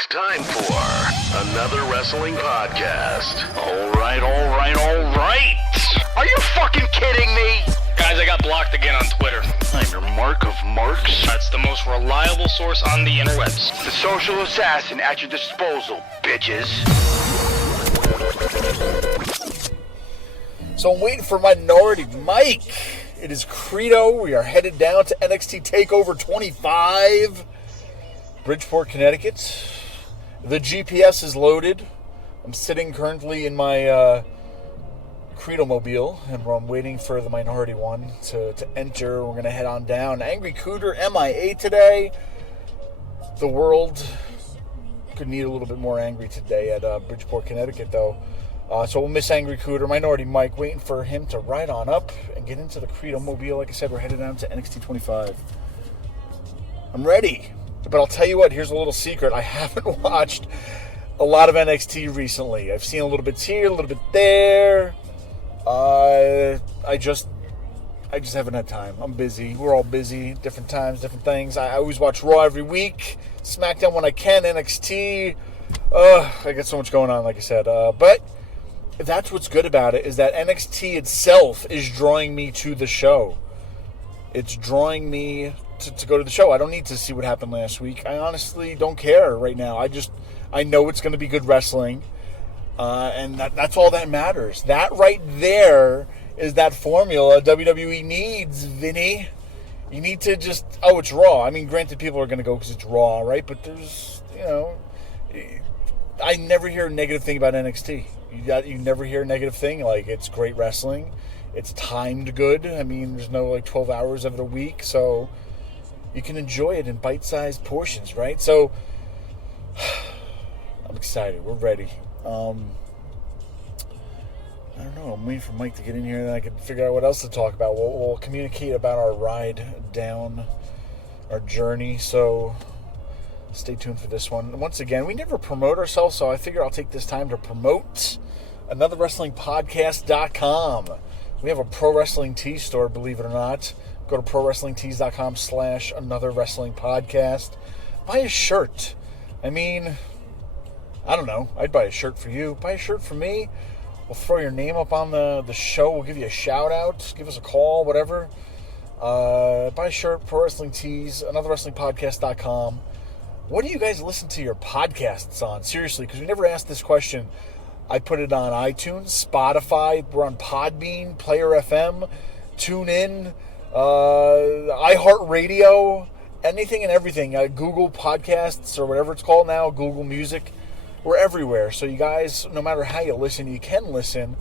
It's time for another wrestling podcast. All right. Are you fucking kidding me? Guys, I got blocked again on Twitter. I'm your mark of marks. That's the most reliable source on the interwebs. The social assassin at your disposal, bitches. So I'm waiting for Minority Mike. It is Credo. We are headed down to NXT TakeOver 25. Bridgeport, Connecticut. The GPS is loaded. I'm sitting currently in my Credo mobile, and I'm waiting for the Minority one to enter. We're going to head on down. Angry Cooter, MIA today. The world could need a little bit more angry today at Bridgeport, Connecticut, though. So we'll miss Angry Cooter. Minority Mike, waiting for him to ride on up and get into the Credo mobile. Like I said, we're headed down to NXT 25. I'm ready. But I'll tell you what, here's a little secret. I haven't watched a lot of NXT recently. I've seen a little bit here, a little bit there. I just haven't had time. I'm busy. We're all busy. Different times, different things. I always watch Raw every week. SmackDown when I can. NXT. I got so much going on, like I said. But that's what's good about it, is that NXT itself is drawing me to the show. It's drawing me to go to the show. I don't need to see what happened last week. I honestly don't care right now. I know it's going to be good wrestling. And that's all that matters. That right there is that formula WWE needs, Vinny. You need to just, it's Raw. I mean, granted, people are going to go because it's Raw, right? But there's, I never hear a negative thing about NXT. You never hear a negative thing. Like, it's great wrestling. It's timed good. I mean, there's no 12 hours of it a week, so you can enjoy it in bite-sized portions, right? So I'm excited. We're ready. I don't know. I'm waiting for Mike to get in here, and then I can figure out what else to talk about. We'll communicate about our ride down, our journey. So stay tuned for this one. Once again, we never promote ourselves, so I figure I'll take this time to promote AnotherWrestlingPodcast.com. We have a pro wrestling tee store, believe it or not. Go to ProWrestlingTees.com/AnotherWrestlingPodcast. Buy a shirt. I mean, I don't know. I'd buy a shirt for you. Buy a shirt for me. We'll throw your name up on the show. We'll give you a shout out. Give us a call, whatever. Buy a shirt, Pro Wrestling Tees, AnotherWrestlingPodcast.com. What do you guys listen to your podcasts on? Seriously, because we never asked this question. I put it on iTunes, Spotify. We're on Podbean, Player FM, TuneIn, iHeartRadio, anything and everything. Google Podcasts or whatever it's called now, Google Music. We're everywhere. So you guys, no matter how you listen, you can listen.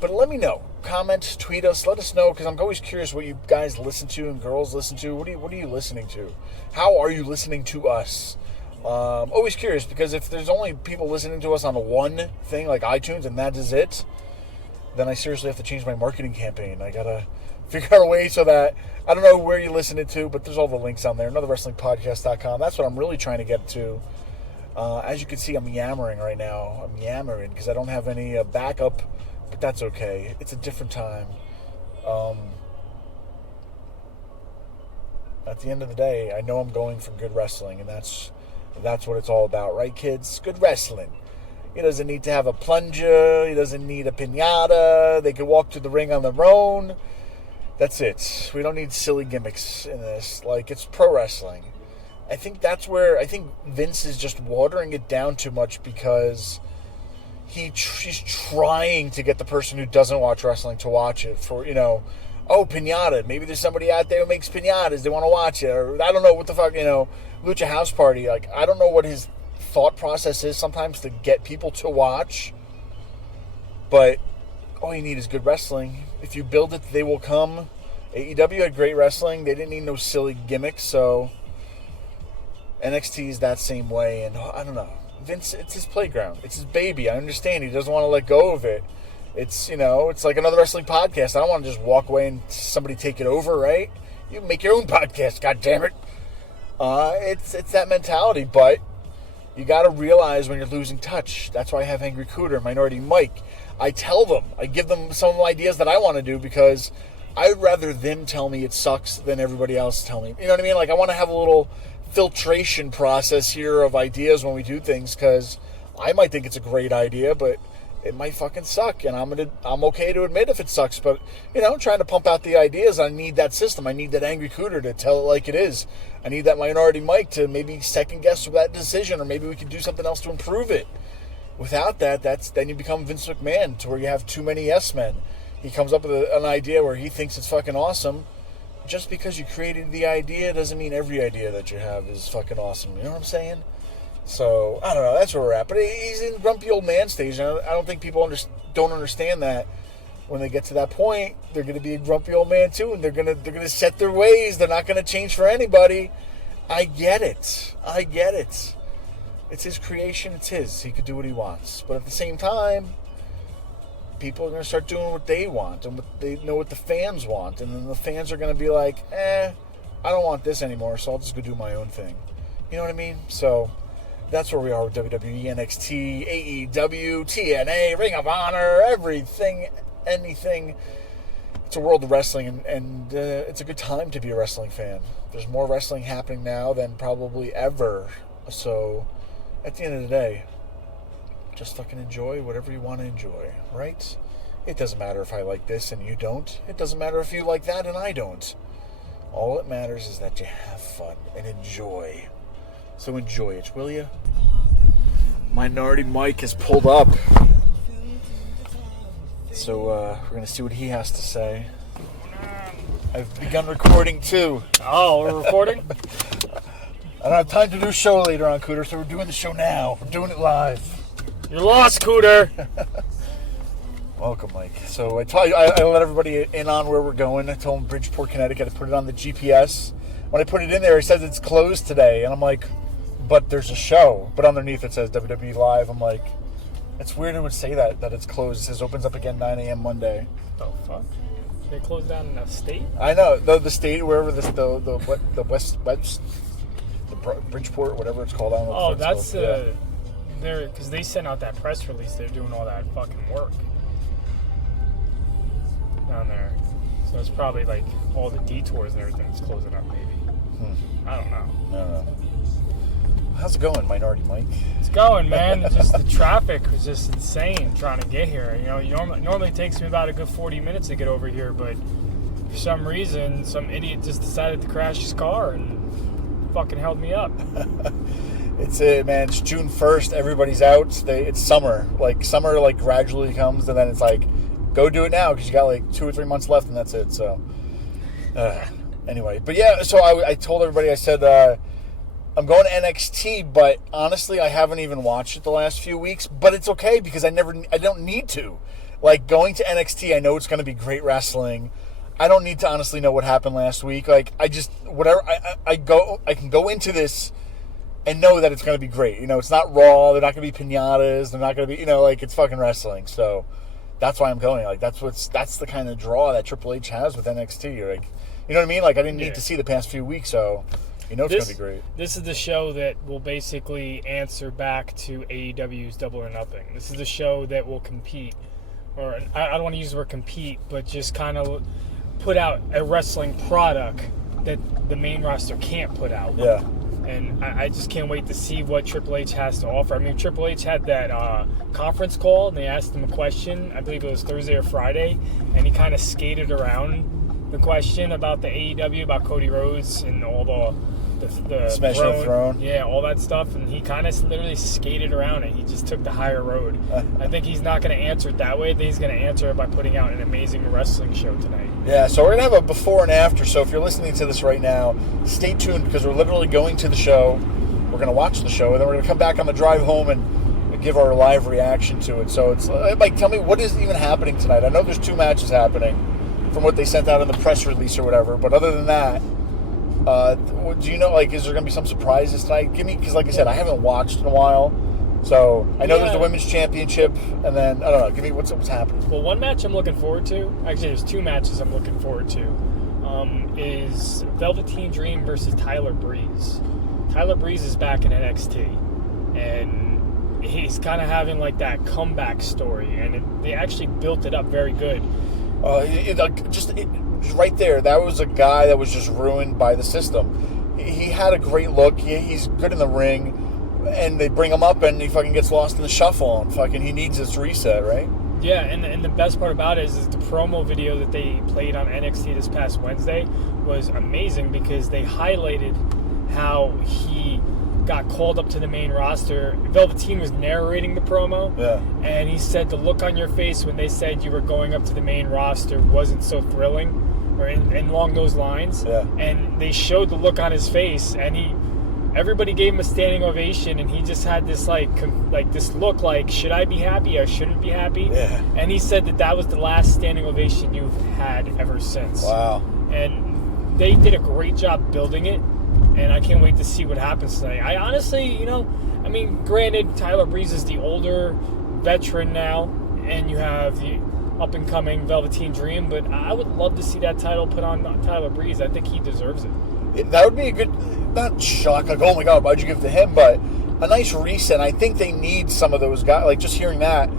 But let me know. Comment, tweet us, let us know, because I'm always curious what you guys listen to and girls listen to. What are you listening to? How are you listening to us? Always curious, because if there's only people listening to us on one thing like iTunes and that is it, then I seriously have to change my marketing campaign. I gotta figure out a way so that, I don't know where you listen to, but there's all the links on there. AnotherWrestlingPodcast.com. That's what I'm really trying to get to. As you can see, I'm yammering right now. I'm yammering because I don't have any backup, but that's okay. It's a different time. At the end of the day, I know I'm going for good wrestling, and that's what it's all about, right, kids? Good wrestling. He doesn't need to have a plunger. He doesn't need a piñata. They can walk to the ring on their own. That's it. We don't need silly gimmicks in this. It's pro wrestling. I think that's where Vince is just watering it down too much, because he's trying to get the person who doesn't watch wrestling to watch it for, piñata. Maybe there's somebody out there who makes piñatas. They want to watch it. Or I don't know what the fuck, Lucha House Party. I don't know what his thought process is sometimes to get people to watch. But all you need is good wrestling. If you build it, they will come. AEW had great wrestling. They didn't need no silly gimmicks, so NXT is that same way, and I don't know. Vince, it's his playground. It's his baby. I understand he doesn't want to let go of it. It's, it's like another wrestling podcast. I don't want to just walk away and somebody take it over, right? You make your own podcast, goddammit. It's that mentality, but you got to realize when you're losing touch. That's why I have Angry Cooter, Minority Mike. I tell them. I give them some ideas that I want to do, because I'd rather them tell me it sucks than everybody else tell me. You know what I mean? I want to have a little filtration process here of ideas when we do things, because I might think it's a great idea, but it might fucking suck, and I'm okay to admit if it sucks. But trying to pump out the ideas, I need that system. I need that angry cooter to tell it like it is. I need that minority Mike to maybe second guess that decision, or maybe we can do something else to improve it. Without that, then you become Vince McMahon, to where you have too many yes men. He comes up with an idea where he thinks it's fucking awesome. Just because you created the idea doesn't mean every idea that you have is fucking awesome. You know what I'm saying? So, I don't know. That's where we're at. But he's in grumpy old man stage. And I don't think people don't understand that when they get to that point, they're going to be a grumpy old man too. And they're going to set their ways. They're not going to change for anybody. I get it. It's his creation. It's his. He could do what he wants. But at the same time, people are going to start doing what they want and what they know what the fans want. And then the fans are going to be like, I don't want this anymore, so I'll just go do my own thing. You know what I mean? So that's where we are with WWE, NXT, AEW, TNA, Ring of Honor, everything, anything. It's a world of wrestling, and it's a good time to be a wrestling fan. There's more wrestling happening now than probably ever. So at the end of the day, just fucking enjoy whatever you want to enjoy, right? It doesn't matter if I like this and you don't. It doesn't matter if you like that and I don't. All that matters is that you have fun and enjoy. So enjoy it, will you? Minority Mike has pulled up. So we're going to see what he has to say. I've begun recording too. Oh, we're recording? I don't have time to do a show later on, Cooter, so we're doing the show now. We're doing it live. You're lost, Cooter. Welcome, Mike. So I let everybody in on where we're going. I told them Bridgeport, Connecticut. I put it on the GPS. When I put it in there, it says it's closed today. And I'm like, but there's a show. But underneath it says WWE Live. I'm like, it's weird it would say that it's closed. It says opens up again 9 a.m. Monday. Oh, fuck. They closed down in the state? I know. The state, wherever the West, the Bridgeport, whatever it's called. I don't know. Oh, that's because they sent out that press release. They're doing all that fucking work down there. So it's probably like all the detours and everything is closing up, maybe. I don't know. How's it going, Minority Mike? It's going, man. It's just the traffic was just insane trying to get here. Normally it takes me about a good 40 minutes to get over here, but for some reason, some idiot just decided to crash his car and fucking held me up. It's it, man. It's June 1st. Everybody's out. It's summer. Summer gradually comes, and then it's like, go do it now because you got 2 or 3 months left, and that's it. So, anyway. But yeah, so I told everybody, I said, I'm going to NXT, but honestly, I haven't even watched it the last few weeks. But it's okay because I don't need to. Going to NXT, I know it's going to be great wrestling. I don't need to honestly know what happened last week. I can go into this and know that it's going to be great. It's not Raw. They're not going to be piñatas. They're not going to be, it's fucking wrestling. So that's why I'm going. That's the kind of draw that Triple H has with NXT. You know what I mean? I didn't need to see the past few weeks, so it's going to be great. This is the show that will basically answer back to AEW's Double or Nothing. This is the show that will compete, or I don't want to use the word compete, but just kind of put out a wrestling product that the main roster can't put out. Yeah. And I just can't wait to see what Triple H has to offer. I mean, Triple H had that conference call, and they asked him a question. I believe it was Thursday or Friday, and he kind of skated around the question about the AEW, about Cody Rhodes and all the Smash the Throne. Yeah, all that stuff, and he kind of literally skated around it. He just took the higher road. I think he's not going to answer it that way. I think he's going to answer it by putting out an amazing wrestling show tonight. Yeah, so we're going to have a before and after. So if you're listening to this right now, stay tuned because we're literally going to the show. We're going to watch the show, and then we're going to come back on the drive home and give our live reaction to it. So it's Mike, tell me, what is even happening tonight? I know there's 2 matches happening from what they sent out in the press release or whatever, but other than that, do you know, is there going to be some surprises tonight? Give me, because like I said, I haven't watched in a while. So I know there's the Women's Championship, and then, I don't know, give me what's happening. Well, one match I'm looking forward to, actually there's 2 matches I'm looking forward to, is Velveteen Dream versus Tyler Breeze. Tyler Breeze is back in NXT, and he's kind of having that comeback story, and they actually built it up very good. Just right there, that was a guy that was just ruined by the system. he had a great look. He's good in the ring. And they bring him up, and he fucking gets lost in the shuffle, and fucking he needs this reset, right? Yeah, and the best part about it is the promo video that they played on NXT this past Wednesday was amazing because they highlighted how he got called up to the main roster. Velveteen was narrating the promo, and he said the look on your face when they said you were going up to the main roster wasn't so thrilling, or in along those lines. Yeah. And they showed the look on his face, and everybody gave him a standing ovation, and he just had this like this look like, should I be happy or shouldn't be happy? Yeah. And he said that was the last standing ovation you've had ever since. Wow. And they did a great job building it, and I can't wait to see what happens tonight. I honestly, granted, Tyler Breeze is the older veteran now, and you have the up-and-coming Velveteen Dream, but I would love to see that title put on Tyler Breeze. I think he deserves it. That would be a good, not shock, like, oh my God, why'd you give it to him? But a nice reset. I think they need some of those guys, like just hearing that,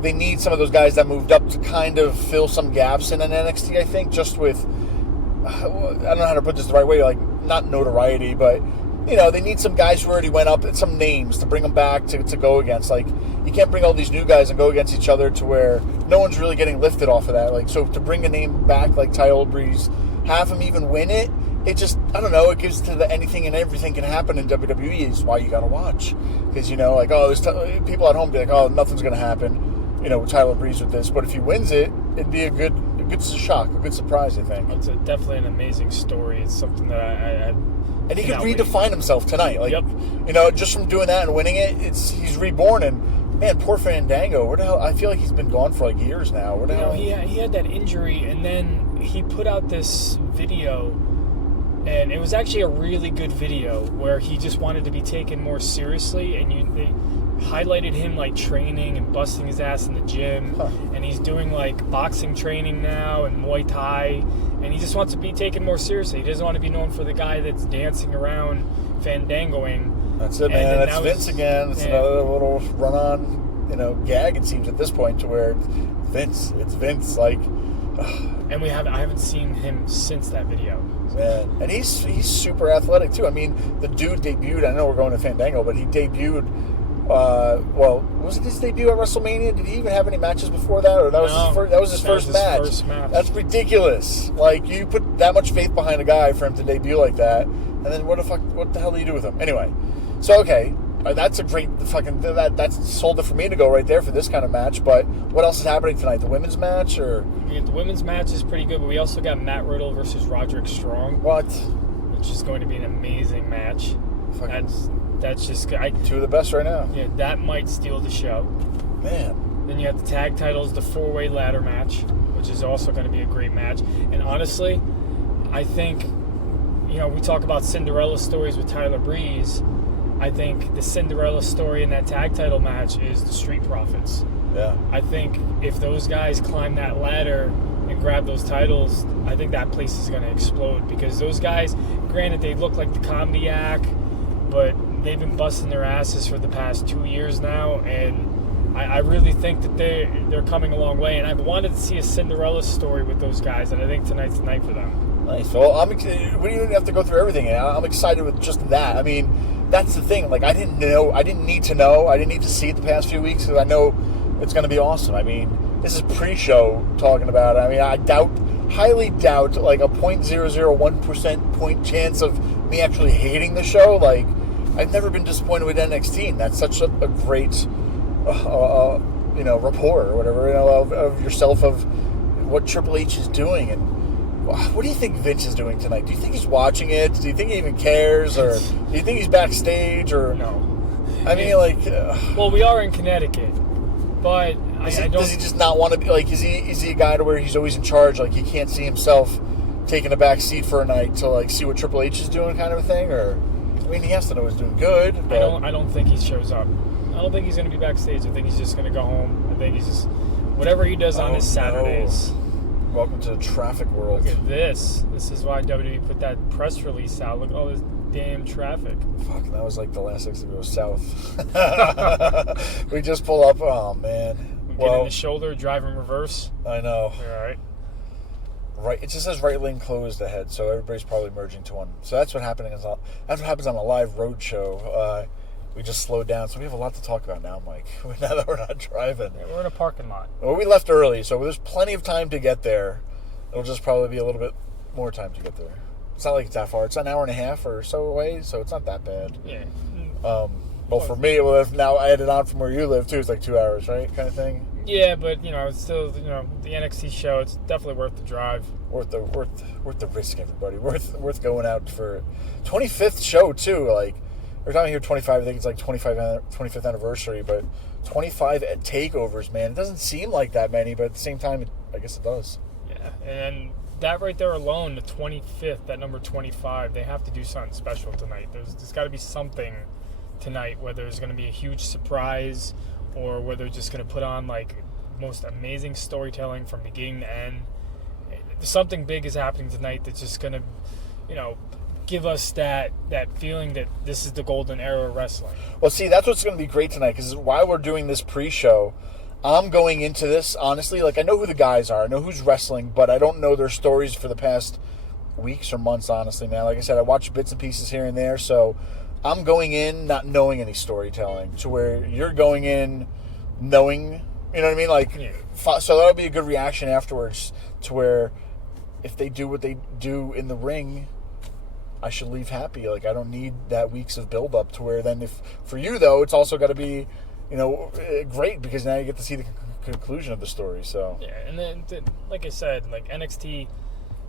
they need some of those guys that moved up to kind of fill some gaps in an NXT, I think, just with, I don't know how to put this the right way, like, not notoriety, but, they need some guys who already went up and some names to bring them back to go against. Like, you can't bring all these new guys and go against each other to where no one's really getting lifted off of that. Like, so to bring a name back like Tyler Breeze, have him even win it, it just, I don't know, it gives to the anything and everything can happen in WWE is why you got to watch. Because, like, people at home be like, oh, nothing's going to happen, with Tyler Breeze with this. But if he wins it, it'd be a good shock, a good surprise, I think. It's definitely an amazing story. It's something that I and he could redefine himself tonight. Like, just from doing that and winning it, he's reborn. And, man, poor Fandango. Where the hell? I feel like he's been gone for, like, years now. Where the hell? He had that injury, and then he put out this video, and it was actually a really good video where he just wanted to be taken more seriously, and they highlighted him like training and busting his ass in the gym, and he's doing like boxing training now and Muay Thai, and he just wants to be taken more seriously. He doesn't want to be known for the guy that's dancing around fandangoing. That's it, man. That's Vince again. It's another little run-on, gag, it seems, at this point, to where it's Vince, like. And I haven't seen him since that video. Man. And he's super athletic too. I mean, the dude debuted. I know we're going to Fandango, but he debuted. Was it his debut at WrestleMania? Did he even have any matches before that, or that was his first match? That's ridiculous. Like, you put that much faith behind a guy for him to debut like that, and then what the hell do you do with him? Anyway, so okay. That's a great fucking... That's sold it for me to go right there for this kind of match. But what else is happening tonight? The women's match, or... Yeah, the women's match is pretty good, but we also got Matt Riddle versus Roderick Strong. What? Which is going to be an amazing match. That's just... two of the best right now. Yeah, that might steal the show. Man. Then you have the tag titles, the 4-way ladder match, which is also going to be a great match. And honestly, I think, we talk about Cinderella stories with Tyler Breeze. I think the Cinderella story in that tag title match is the Street Profits. Yeah. I think if those guys climb that ladder and grab those titles, I think that place is going to explode, because those guys, granted, they look like the comedy act, but they've been busting their asses for the past 2 years now, and I really think that they're coming a long way, and I've wanted to see a Cinderella story with those guys, and I think tonight's the night for them. Nice. Well, we don't even have to go through everything. I'm excited with just that. I mean, that's the thing. Like, I didn't need to see it the past few weeks, because I know it's going to be awesome. I mean, this is pre-show talking about it. I mean, I highly doubt, like, a 0.001% point chance of me actually hating the show. Like, I've never been disappointed with NXT, and that's such a great, rapport or whatever, of yourself, of what Triple H is doing. And what do you think Vince is doing tonight? Do you think he's watching it? Do you think he even cares? Or do you think he's backstage? Or no? I mean, like... well, we are in Connecticut, but does he just not want to be... Like, is he a guy to where he's always in charge? Like, he can't see himself taking a back seat for a night to, like, see what Triple H is doing, kind of a thing? Or... I mean, he has to know he's doing good. But... I don't think he shows up. I don't think he's going to be backstage. I think he's just going to go home. I think he's just... Whatever he does on his Saturdays... No. Welcome to the traffic world. Look at this. This is why WWE put that press release out. Look at all this damn traffic. Fuck, that was like the last exit to go south. We just pull up. Oh, man. Get in the shoulder, drive in reverse. I know. All right. right. It just says right lane closed ahead, so everybody's probably merging to one. So that's what that's what happens on a live road show. We just slowed down, so we have a lot to talk about now, Mike. Now that we're not driving. Yeah, we're in a parking lot. Well, we left early, so there's plenty of time to get there. It'll just probably be a little bit more time to get there. It's not like it's that far. It's an hour and a half or so away, so it's not that bad. Yeah. Well, for me, if now I added on from where you live too, it's like 2 hours, right, kind of thing. Yeah, but it's still the NXT show. It's definitely worth the drive. Worth the risk, everybody. Worth going out for 25th show too. Like we're talking here 25. I think it's like 25th anniversary, but 25 at takeovers, man. It doesn't seem like that many, but at the same time, I guess it does. Yeah, and that right there alone, the 25th, that number 25, they have to do something special tonight. There's got to be something tonight, whether there's going to be a huge surprise or whether they're just going to put on like most amazing storytelling from beginning to end. Something big is happening tonight that's just going to, give us that feeling that this is the golden era of wrestling. Well, see, that's what's going to be great tonight, because while we're doing this pre-show, I'm going into this, honestly, like I know who the guys are, I know who's wrestling, but I don't know their stories for the past weeks or months, honestly, man. Like I said, I watch bits and pieces here and there, so I'm going in not knowing any storytelling, to where you're going in knowing, you know what I mean? Like, yeah. So that'll be a good reaction afterwards, to where if they do what they do in the ring, I should leave happy. Like, I don't need that weeks of build-up, to where then if, for you though, it's also got to be, great, because now you get to see the conclusion of the story, so. Yeah, and then, like I said, like NXT,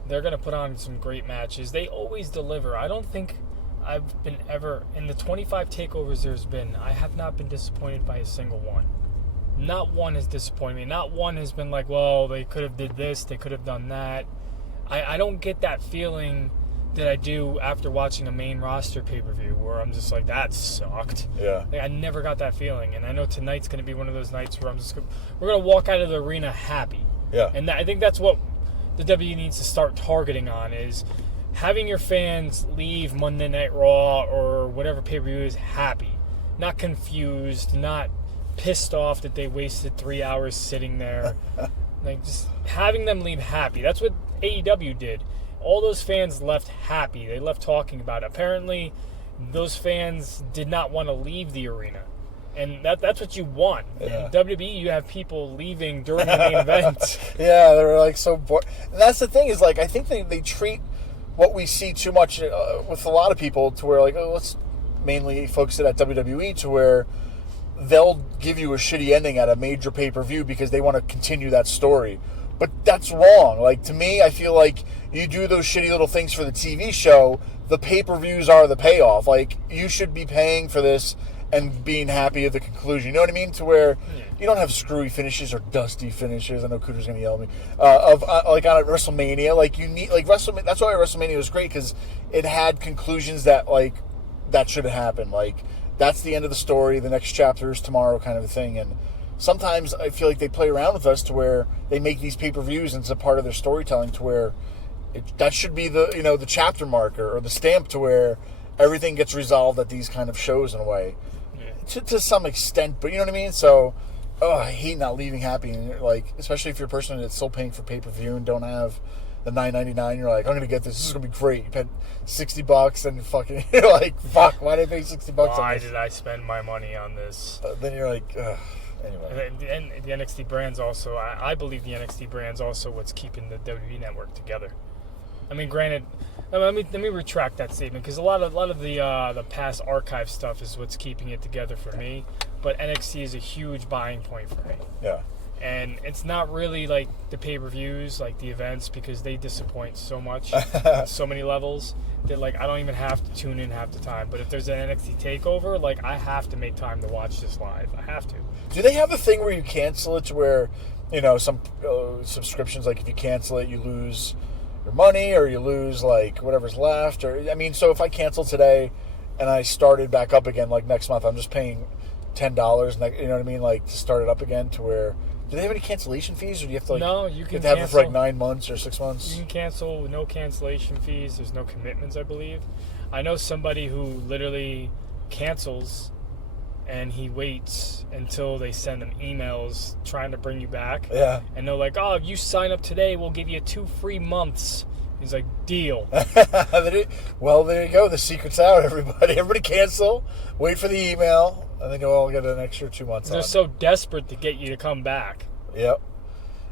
they're going to put on some great matches. They always deliver. I don't think I've been ever, in the 25 takeovers there's been, I have not been disappointed by a single one. Not one has disappointed me. Not one has been like, well, they could have did this, they could have done that. I don't get that feeling that I do after watching a main roster pay-per-view, where I'm just like, that sucked. Yeah. Like, I never got that feeling, and I know tonight's going to be one of those nights where we're going to walk out of the arena happy. Yeah. And I think that's what the WWE needs to start targeting on, is having your fans leave Monday Night Raw or whatever pay-per-view is happy, not confused, not pissed off that they wasted 3 hours sitting there. Like, just having them leave happy. That's what AEW did. All those fans left happy. They left talking about it. Apparently, those fans did not want to leave the arena. And that's what you want. Yeah. In WWE, you have people leaving during the main event. Yeah, they're like so bored. And that's the thing, is like, I think they treat what we see too much with a lot of people, to where like, let's mainly focus it at WWE, to where they'll give you a shitty ending at a major pay-per-view because they want to continue that story. But that's wrong. Like, to me, I feel like you do those shitty little things for the TV show, the pay-per-views are the payoff. Like, you should be paying for this and being happy at the conclusion. You know what I mean? To where you don't have screwy finishes or dusty finishes. I know Cooter's going to yell at me. Like on a WrestleMania. Like, you need, like, WrestleMania. That's why WrestleMania was great, because it had conclusions that, like, that should have happened. Like, that's the end of the story. The next chapter is tomorrow, kind of a thing. And sometimes I feel like they play around with us, to where they make these pay-per-views and it's a part of their storytelling, to where that should be the, the chapter marker or the stamp, to where everything gets resolved at these kind of shows in a way. Yeah. To some extent, but you know what I mean? So, I hate not leaving happy. And like, especially if you're a person that's still paying for pay-per-view and don't have the $9.99, you're like, I'm gonna get this. This is gonna be great. You paid $60 and fucking, you're like, fuck, why did I pay $60 on this? Why did I spend my money on this? Then you're like, ugh. Anyway. And the NXT brand's also, I believe the NXT brand's also what's keeping the WWE network together. I mean, granted, let me retract that statement, because a lot of the past archive stuff is what's keeping it together for me. But NXT is a huge buying point for me. Yeah. And it's not really like the pay-per-views, like the events, because they disappoint so much on so many levels that, like, I don't even have to tune in half the time. But if there's an NXT takeover, like, I have to make time to watch this live. I have to. Do they have a thing where you cancel it, to where, some subscriptions, like, if you cancel it, you lose your money, or you lose, like, whatever's left? Or, I mean, so if I cancel today and I started back up again, like, next month, I'm just paying $10, you know what I mean, like, to start it up again, to where... Do they have any cancellation fees, or do you have to, like... No, you can have cancel. it for, like, 9 months or 6 months? You can cancel with no cancellation fees. There's no commitments, I believe. I know somebody who literally cancels and he waits until they send him emails trying to bring you back. Yeah. And they're like, oh, if you sign up today, we'll give you 2 free months. He's like, deal. Well, there you go. The secret's out, everybody. Everybody cancel. Wait for the email. And then you'll all get an extra 2 months They're on. so desperate to get you to come back. Yep.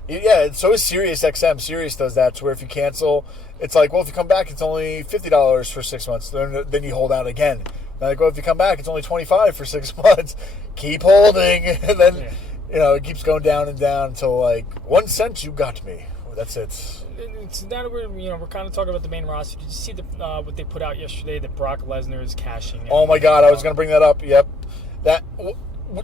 Yeah, and so is Sirius XM. Sirius does that, to where if you cancel, it's like, well, if you come back, it's only $50 for 6 months. Then you hold out again. Then I go, if you come back, it's only $25 for 6 months. Keep holding. And then, it keeps going down and down until, like, 1 cent, you got me. That's it. It's now that we're kind of talking about the main roster. Did you see what they put out yesterday, that Brock Lesnar is cashing in? Oh, my God. I was going to bring that up. Yep.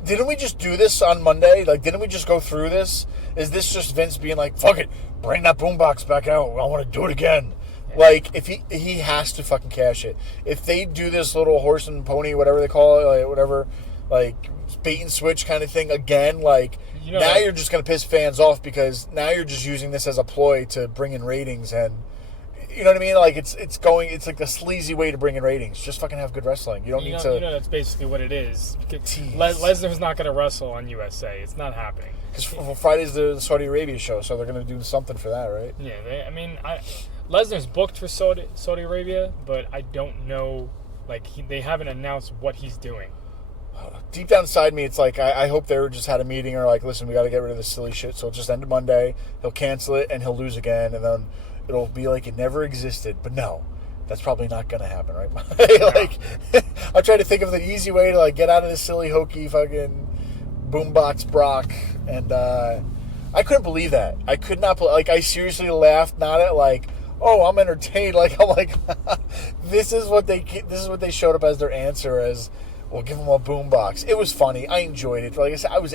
Didn't we just do this on Monday? Like, didn't we just go through this? Is this just Vince being like, fuck it, bring that boombox back out. I want to do it again. Yeah. Like, if he has to fucking cash it. If they do this little horse and pony, whatever they call it, like, whatever, like, bait and switch kind of thing again, like, now you're just going to piss fans off, because now you're just using this as a ploy to bring in ratings, and you know what I mean? Like, it's like a sleazy way to bring in ratings. Just fucking have good wrestling. You don't need to. That's basically what it is. Lesnar's not going to wrestle on USA. It's not happening. Because Friday's the Saudi Arabia show, so they're going to do something for that, right? Yeah, Lesnar's booked for Saudi Arabia, but I don't know. Like, they haven't announced what he's doing. Deep down inside me, it's like, I hope they just had a meeting, or like, listen, we got to get rid of this silly shit, so it'll just end Monday. He'll cancel it, and he'll lose again, and then it'll be like it never existed. But no, that's probably not going to happen, right? Like, I'm trying to think of the easy way to, like, get out of this silly, hokey fucking boombox Brock, and I couldn't believe that. I could not, like, I seriously laughed, not at, like, oh, I'm entertained. Like, I'm like, this is what they showed up as their answer, as, we'll give them a boombox. It was funny. I enjoyed it. Like I said, I was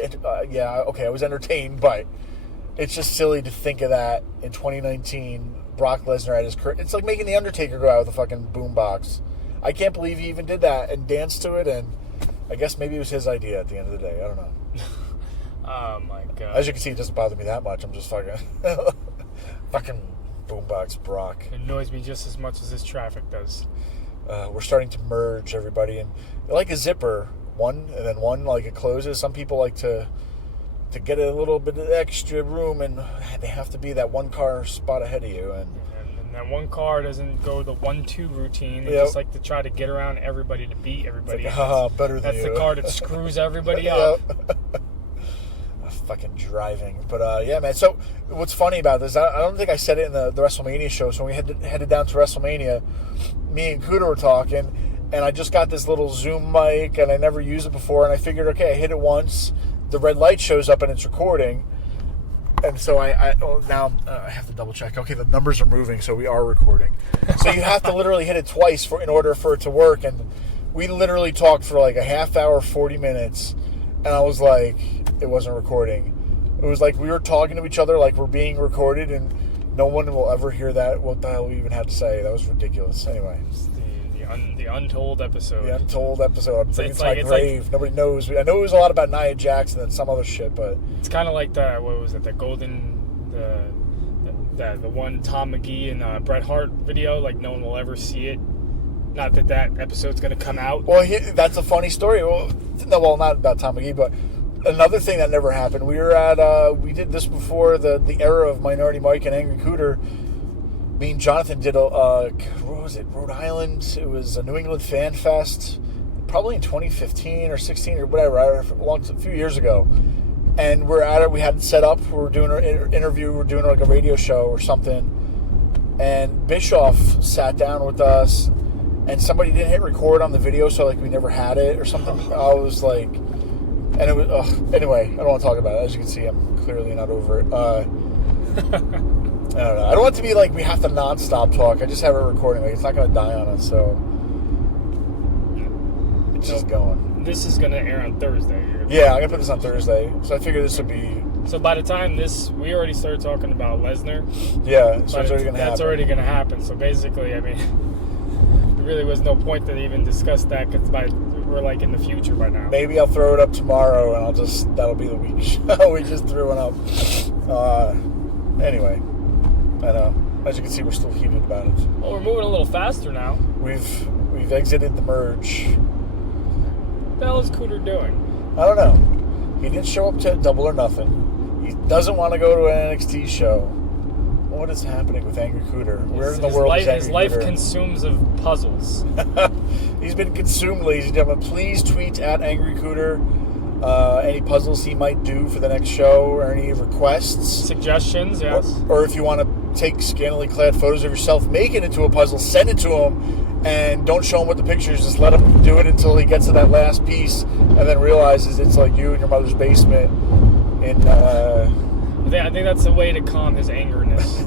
entertained, but it's just silly to think of that in 2019. Brock Lesnar at his career. It's like making The Undertaker go out with a fucking boombox. I can't believe he even did that and danced to it, and I guess maybe it was his idea at the end of the day. I don't know. Oh, my God. As you can see, it doesn't bother me that much. I'm just fucking boombox Brock. It annoys me just as much as this traffic does. We're starting to merge everybody, and like a zipper, one and then one, like it closes. Some people like to get a little bit of extra room, and they have to be that one car spot ahead of you, and that one car doesn't go the 1-2 routine. They just like to try to get around everybody to beat everybody. Like, better than that's you. the car that screws everybody up. Fucking driving. But yeah, man, so what's funny about this, I don't think I said it in the WrestleMania show. So when we headed down to WrestleMania, me and Cooter were talking, and I just got this little Zoom mic, and I never used it before, and I figured, okay, I hit it once, the red light shows up and it's recording, and so I have to double check. Okay, the numbers are moving, so we are recording. So you have to literally hit it twice in order for it to work, and we literally talked for like a half hour, 40 minutes, and I was like, it wasn't recording. It was like we were talking to each other like we're being recorded, and no one will ever hear that. What the hell we even had to say? That was ridiculous. Anyway. The untold episode. The untold episode. I'm thinking it's my it's grave. Nobody knows. I know it was a lot about Nia Jackson and some other shit, but it's kind of like the one Tom McGee and Bret Hart video. Like, no one will ever see it. Not that episode's going to come out. Well, that's a funny story. Well, not about Tom McGee, but another thing that never happened. We were at we did this before the era of Minority Mike and Angry Cooter. Me and Jonathan did what was it, Rhode Island? It was a New England Fan Fest, probably in 2015 or 16 or whatever, a few years ago. And we're at it. We had it set up. We were doing an interview. We were doing like a radio show or something. And Bischoff sat down with us, and somebody didn't hit record on the video, so like we never had it or something. I was like, and it was anyway. I don't want to talk about it. As you can see, I'm clearly not over it. I don't know. I don't want it to be like we have to non-stop talk. I just have it recording. Like, it's not going to die on us, so it's just going. This is going to air on Thursday. Yeah, I'm going to put this on Thursday. So I figured this would be... So by the time we already started talking about Lesnar. Yeah, so it's already going to happen. That's already going to happen. So basically, I mean, there really was no point to even discuss that, because we're like in the future by now. Maybe I'll throw it up tomorrow, and that'll be the week we just threw it up. Anyway. I know. As you can see, we're still heated about it. Well, we're moving a little faster now. We've exited the merge. What the hell is Cooter doing? I don't know. He didn't show up to Double or Nothing. He doesn't want to go to an NXT show. What is happening with Angry Cooter? Where in the world is Angry His life Cooter? consumes of puzzles. He's been consumed, ladies and gentlemen. Please tweet at Angry Cooter any puzzles he might do for the next show or any requests. Suggestions, yes. Or if you want to take scantily clad photos of yourself, make it into a puzzle, send it to him, and don't show him what the picture is. Just let him do it until he gets to that last piece and then realizes it's like you in your mother's basement. And I think that's the way to calm his angerness.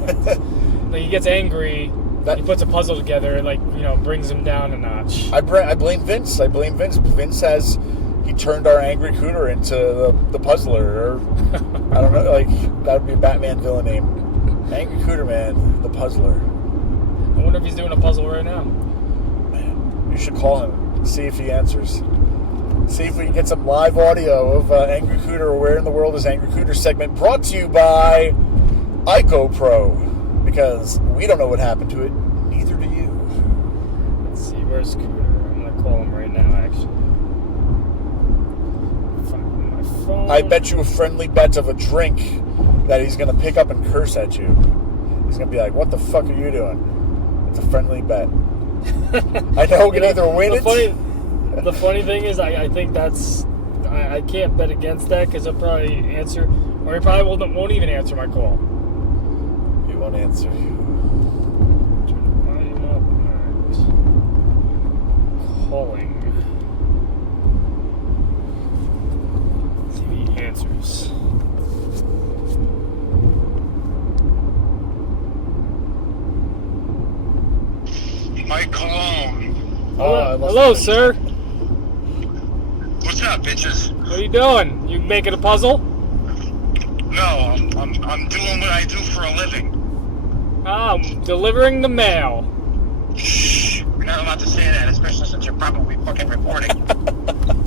Like he gets angry, he puts a puzzle together, and brings him down a notch. I blame Vince. Vince he turned our Angry Cooter into the puzzler, or I don't know, that would be a Batman villain name. Angry Cooter Man, the puzzler. I wonder if he's doing a puzzle right now. Man, you should call him, see if he answers. See if we can get some live audio of Angry Cooter or Where in the World is Angry Cooter segment, brought to you by Ico Pro, because we don't know what happened to it, neither do you. Let's see, where's Cooter? I'm going to call him right now, actually. Find my phone. I bet you a friendly bet of a drink that he's going to pick up and curse at you. He's going to be like, what the fuck are you doing? It's a friendly bet. I know we can either win it. The funny thing is, I think I can't bet against that because he'll probably answer, or he probably won't even answer my call. He won't answer. Turn the volume up. Alright. Calling. Let's see if he answers. Mike Cologne. Hello, sir. What's up, bitches? What are you doing? You making a puzzle? No, I'm doing what I do for a living. I'm delivering the mail. Shh. You're not allowed to say that, especially since you're probably fucking recording.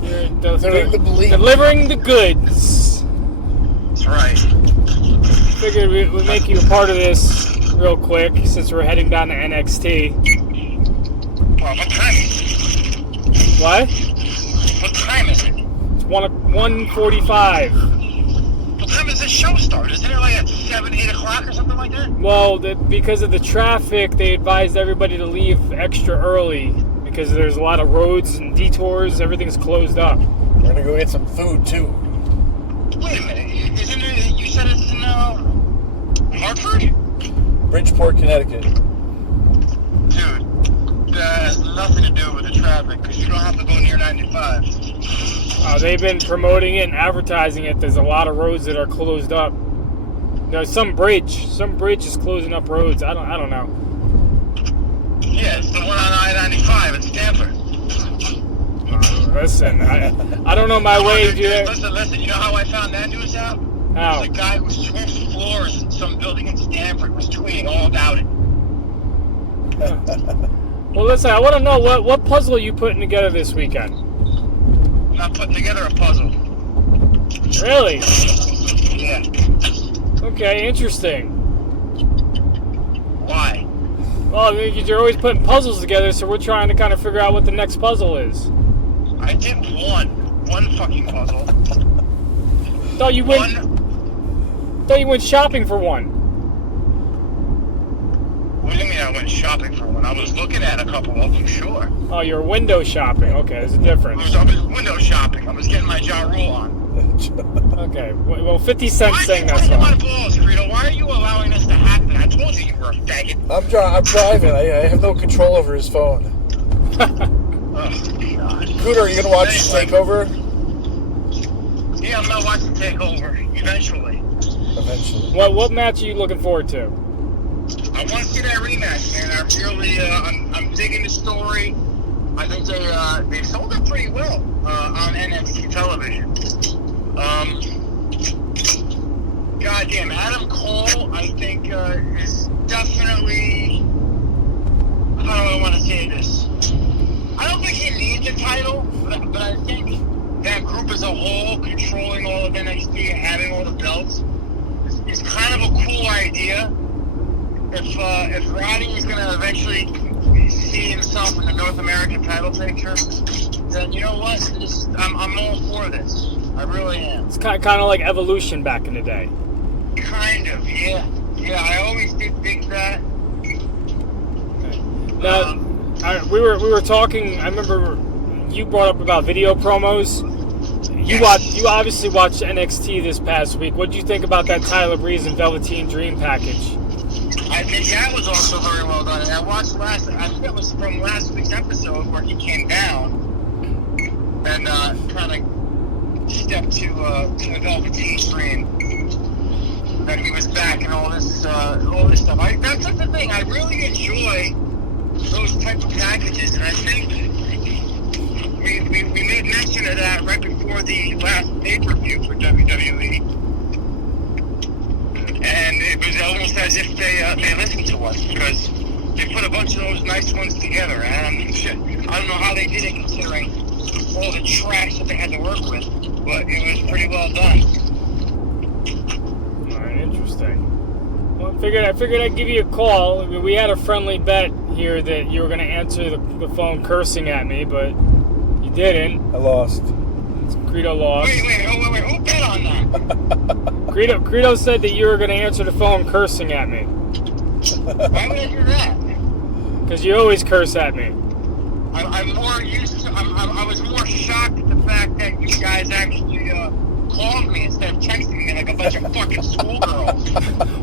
You're delivering the goods. That's right. Figured we'd make you a part of this real quick since we're heading down to NXT. Well, what time is it? What? What time is it? It's 1:45. What time does this show start? Isn't it like at 7, 8 o'clock or something like that? Well, because of the traffic, they advised everybody to leave extra early because there's a lot of roads and detours. Everything's closed up. We're going to go get some food, too. Wait a minute. Isn't it, you said it's in Hartford? Bridgeport, Connecticut. Dude, that has nothing to do with the traffic because you don't have to go near 95. They've been promoting it and advertising it. There's a lot of roads that are closed up. There's some bridge is closing up roads. I don't know. Yeah, it's the one on I-95 in Stanford. Listen, I don't know my way, dude. Listen, you know how I found that news out? How? The guy who was 12 floors in some building in Stanford was tweeting all about it. Well, listen, I want to know what puzzle are you putting together this weekend? I'm not putting together a puzzle. Really? Yeah. Okay, interesting. Why? Well, you're always putting puzzles together, so we're trying to kind of figure out what the next puzzle is. I did one fucking puzzle. Thought you went shopping for one. What do you mean I went shopping for one? I was looking at a couple of them, sure. Oh, you're window shopping. Okay, there's a difference. I was window shopping. I was getting my Ja Rule on. Okay, well, 50 Cent saying that's why wrong. are you balls, Credo? Why are you allowing us to hack that? I told you were a faggot. I'm driving. I have no control over his phone. Oh, God. Cooter, are you going to watch TakeOver? Yeah, I'm going to watch the TakeOver eventually. Eventually. What match are you looking forward to? I want to see that rematch, man. I really, I'm digging the story. I think they sold it pretty well on NXT television. Goddamn, Adam Cole, I think, is definitely. How do I want to say this? I don't think he needs a title, but I think that group as a whole, controlling all of NXT and having all the belts, is kind of a cool idea. If Roddy is going to eventually see himself in the North American title picture, then you know what? I'm all for this. I really am. It's kind of like Evolution back in the day. Kind of, yeah. Yeah, I always did think that. Now, we were talking. I remember you brought up about video promos. You obviously watched NXT this past week. What did you think about that Tyler Breeze and Velveteen Dream package? I think that was also very well done. And I watched I think it was from last week's episode where he came down and kind of stepped to the Velveteen Dream. That he was back and all this stuff. That's the thing. I really enjoy those type of packages, and I think we made mention of that right before the last pay-per-view for WWE, and it was almost as if they listened to us because they put a bunch of those nice ones together. And I don't know how they did it considering all the trash that they had to work with, but it was pretty well done. Interesting. Well, I figured I'd give you a call. I mean, we had a friendly bet here that you were going to answer the phone cursing at me, but you didn't. I lost. Credo lost. Wait, who bet on that? Credo said that you were going to answer the phone cursing at me. Why would I do that? Because you always curse at me. I'm more used to. I was more shocked at the fact that you guys actually called me instead of texting me like a bunch of fucking schoolgirls.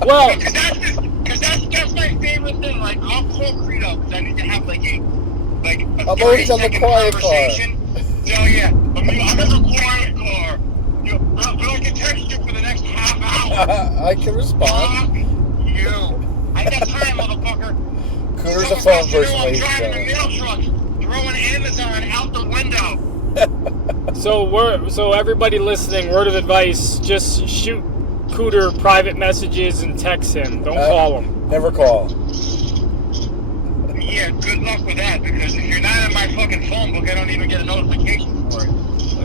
Well, because that's my favorite thing. Like, I'll call Credo because I need to have like a I'm always on the 30-second quiet conversation. Oh yeah, I'm in the quiet car. I can text you for the next half hour. I can respond. Fuck you. I ain't got time, motherfucker. Cooter's a phone person, I'm ladies and driving a gentlemen. mail truck, throwing Amazon out the window. So everybody listening, word of advice: just shoot Cooter private messages and text him. Don't call him. Never call. Yeah, good luck with that, because if you're not in my fucking phone book, I don't even get a notification for it.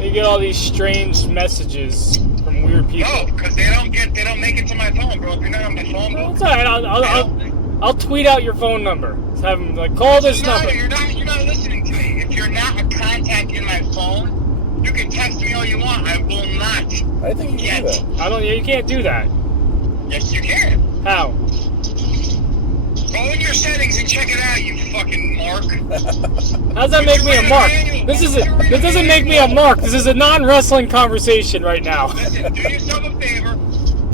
You get all these strange messages from weird people. No, because they don't make it to my phone, bro. If you're not on my phone book, It's all right. I'll tweet out your phone number. Just have them like call this no, number. you're not listening to me. If you're not a contact in my phone, you can text me all you want. I will not. I think you can do that. You can't do that. Yes, you can. How? Go in your settings and check it out, you fucking mark. How's that make me a mark? This doesn't make me a mark. This is a non-wrestling conversation right now. Listen, do yourself a favor.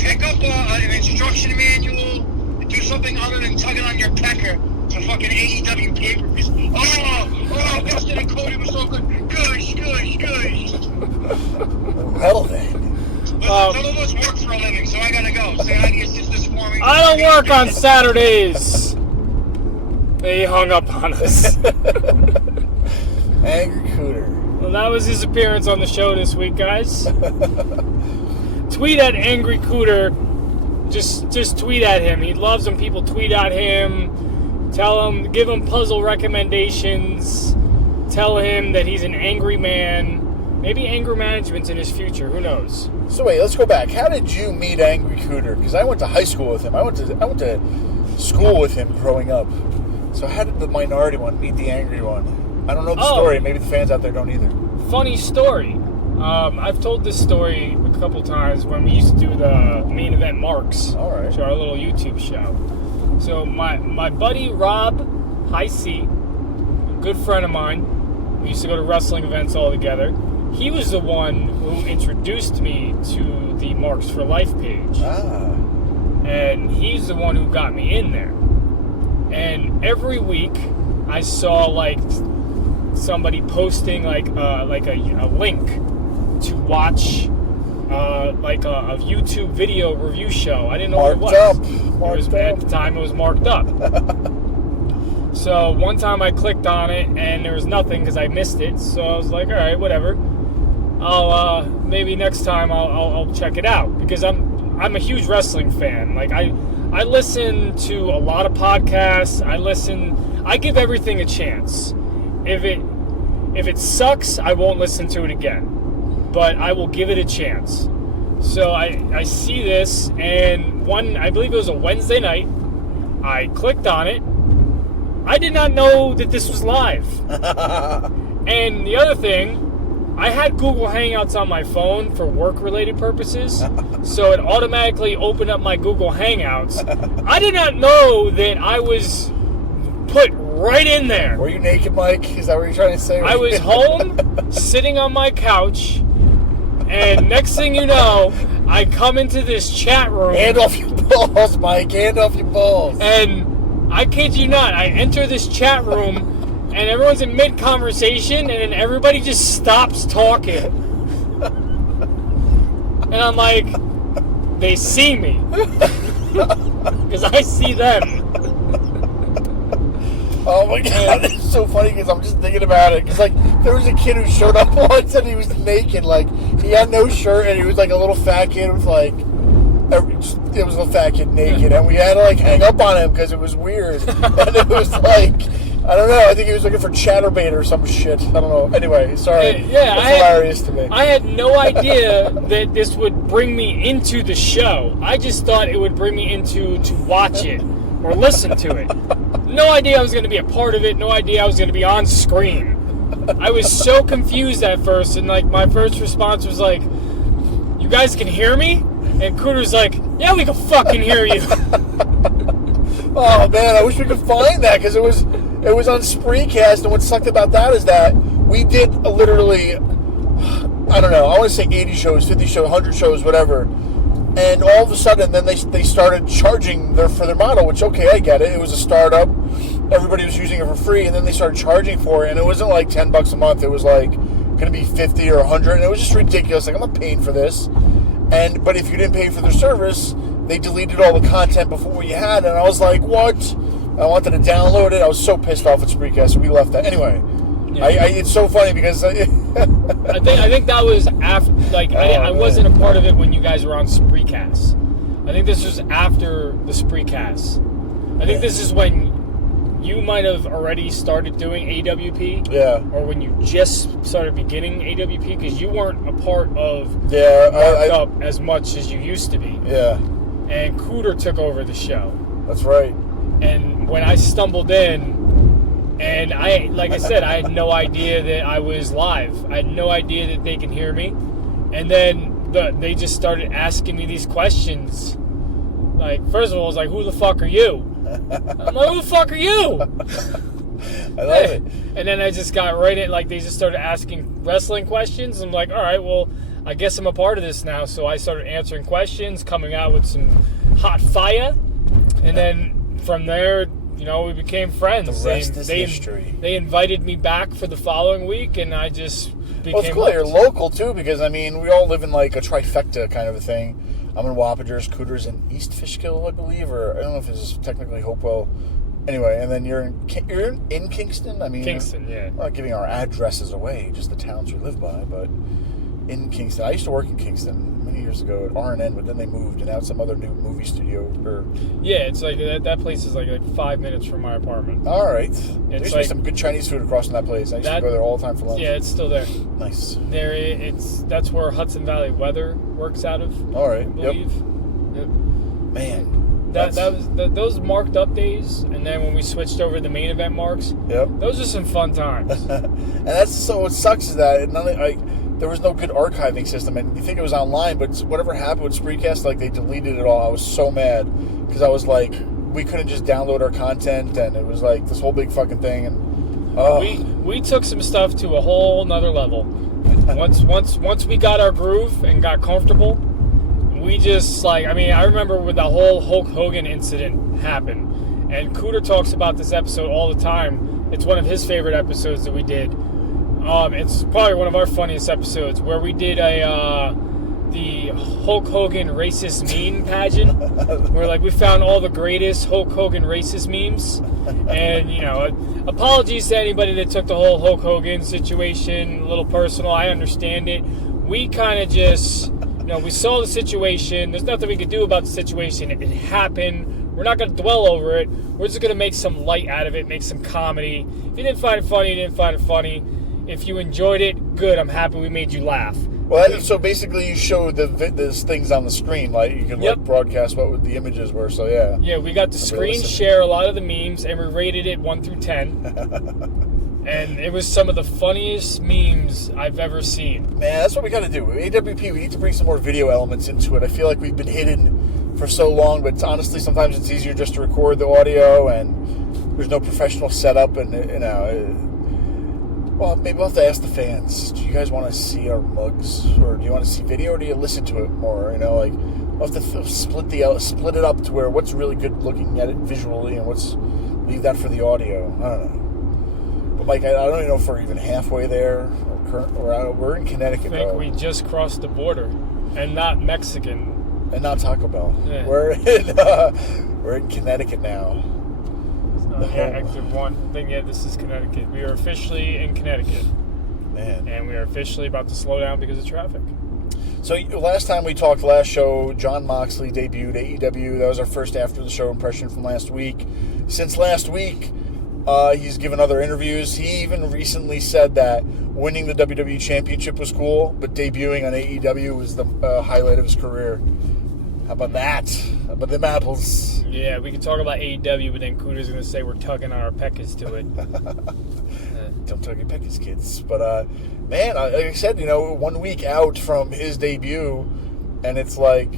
Pick up an instruction manual. Do something other than tugging on your pecker to fucking AEW pay-per-views. Oh, Dustin and Cody was so good. Gosh. Well then. Listen, some of us work for a living, so I gotta go. Say hi to your sisters for me. I don't work on Saturdays. They hung up on us. Angry Cooter. Well, that was his appearance on the show this week, guys. Tweet at Angry Cooter. Just tweet at him. He loves when people tweet at him. Give him puzzle recommendations. Tell him that he's an angry man. Maybe anger management's in his future. Who knows? So wait, let's go back. How did you meet Angry Cooter? Because I went to high school with him. I went to school with him growing up. So how did the minority one meet the angry one? I don't know the story. Maybe the fans out there don't either. Funny story. I've told this story a couple times when we used to do the main event marks. All right. To our little YouTube show. So my buddy Rob High C, a good friend of mine, we used to go to wrestling events all together. He was the one who introduced me to the Marks for Life page. And he's the one who got me in there. And every week I saw like somebody posting like a link to watch like a YouTube video review show. I didn't know what it was. At the time it was marked up. So one time I clicked on it and there was nothing because I missed it. So I was like, all right, whatever. I'll maybe next time I'll check it out, because I'm a huge wrestling fan. Like I listen to a lot of podcasts. I give everything a chance. If it sucks, I won't listen to it again. But I will give it a chance. So I see this, and I believe it was a Wednesday night. I clicked on it. I did not know that this was live. And the other thing, I had Google Hangouts on my phone for work-related purposes, so it automatically opened up my Google Hangouts. I did not know that I was put right in there. Were you naked, Mike? Is that what you're trying to say? I was home, sitting on my couch, and next thing you know, I come into this chat room. Hand off your balls, Mike. Hand off your balls. And I kid you not, I enter this chat room, and everyone's in mid-conversation, and then everybody just stops talking. And I'm like, they see me. Because I see them. Oh my God, it's so funny because I'm just thinking about it. Because, like, there was a kid who showed up once and he was naked. Like, he had no shirt and he was like a little fat kid with, like, it was a fat kid naked. And we had to, like, hang up on him because it was weird. And it was like, I don't know, I think he was looking for chatterbait or some shit. I don't know. Anyway, sorry. Yeah, it's hilarious to me. I had no idea that this would bring me into the show. I just thought it would bring me into to watch it or listen to it. No idea I was going to be a part of it. No idea I was going to be on screen. I was so confused at first, and like my first response was like, "You guys can hear me?" And Cooter's like, "Yeah, we can fucking hear you." Oh man, I wish we could find that because it was on Spreecast, and what sucked about that is that we did literally, I don't know, I want to say 80 shows, 50 shows, 100 shows, whatever. And all of a sudden, then they started charging for their model, which, okay, I get it. It was a startup. Everybody was using it for free, and then they started charging for it, and it wasn't like $10 a month. It was like going to be 50 or 100, and it was just ridiculous. Like, I'm not paying for this. But if you didn't pay for their service, they deleted all the content before you had, and I was like, what? I wanted to download it. I was so pissed off at Spreecast, so we left that. Anyway, yeah. It's so funny because I think that was after. Like, I wasn't a part of it when you guys were on Spreecast. I think this was after the Spreecast. I think this is when you might have already started doing AWP. Yeah. Or when you just started beginning AWP, because you weren't a part of Marked Up as much as you used to be. Yeah. And Cooter took over the show. That's right. And when I stumbled in, and like I said, I had no idea that I was live. I had no idea that they can hear me. And then they just started asking me these questions. Like, first of all, I was like, "Who the fuck are you?" I'm like, "Who the fuck are you?" I love it. And then I just got right in. Like, they just started asking wrestling questions. I'm like, all right, well, I guess I'm a part of this now. So I started answering questions, coming out with some hot fire. And then from there, you know, we became friends. The rest is history. They invited me back for the following week, and I just became... Well, it's cool. You're local, too, because, I mean, we all live in, like, a trifecta kind of a thing. I'm in Wappingers, Cooter's in East Fishkill, I believe, or I don't know if this is technically Hopewell. Anyway, and then you're in Kingston? I mean, Kingston, yeah. We're not giving our addresses away, just the towns we live by, but in Kingston. I used to work in Kingston many years ago at R&N, but then they moved, and now it's some other new movie studio. Yeah, it's like that place is like 5 minutes from my apartment. All right. There used to be some good Chinese food across from that place. I used to go there all the time for lunch. Yeah, it's still there. Nice. That's where Hudson Valley Weather works out of. All right. I believe. Yep. Man. Those marked up days, and then when we switched over to the main event marks, those are some fun times. And that's so what sucks is that there was no good archiving system, and you think it was online, but whatever happened with Spreecast, like they deleted it all. I was so mad because I was like, we couldn't just download our content, and it was like this whole big fucking thing. And we took some stuff to a whole nother level. Once we got our groove and got comfortable. We just, I remember when the whole Hulk Hogan incident happened, and Cooter talks about this episode all the time. It's one of his favorite episodes that we did. It's probably one of our funniest episodes, where we did the Hulk Hogan racist meme pageant, where, we found all the greatest Hulk Hogan racist memes. And, apologies to anybody that took the whole Hulk Hogan situation a little personal. I understand it. We kind of just... we saw the situation. There's nothing we could do about the situation. It happened. We're not going to dwell over it. We're just going to make some light out of it, make some comedy. If you didn't find it funny, you didn't find it funny. If you enjoyed it, good. I'm happy we made you laugh. Well, so basically you show these things on the screen, like you can like broadcast what the images were. So yeah. Yeah, we got to screen share a lot of the memes, and we rated it 1 through 10. And it was some of the funniest memes I've ever seen. Man, that's what we got to do. AWP, we need to bring some more video elements into it. I feel like we've been hidden for so long, but honestly, sometimes it's easier just to record the audio, and there's no professional setup, and well, maybe we'll have to ask the fans. Do you guys want to see our mugs, or do you want to see video, or do you listen to it more? Like we'll have to split it up to where what's really good looking at it visually, and leave that for the audio. I don't know. But Mike, I don't even know if we're even halfway there. We're in Connecticut. I think we just crossed the border, and not Mexican, and not Taco Bell. Yeah. We're in Connecticut now. Exit 1. I think, this is Connecticut. We are officially in Connecticut. Man. And we are officially about to slow down because of traffic. So last time we talked, last show, Jon Moxley debuted AEW. That was our first after the show impression from last week. Since last week, he's given other interviews. He even recently said that winning the WWE Championship was cool, but debuting on AEW was the highlight of his career. How about that? How about them apples? Yeah, we can talk about AEW, but then Kuda's going to say we're tugging on our peckers to it. Don't tug your peckers, kids. But, man, like I said, 1 week out from his debut, and it's like,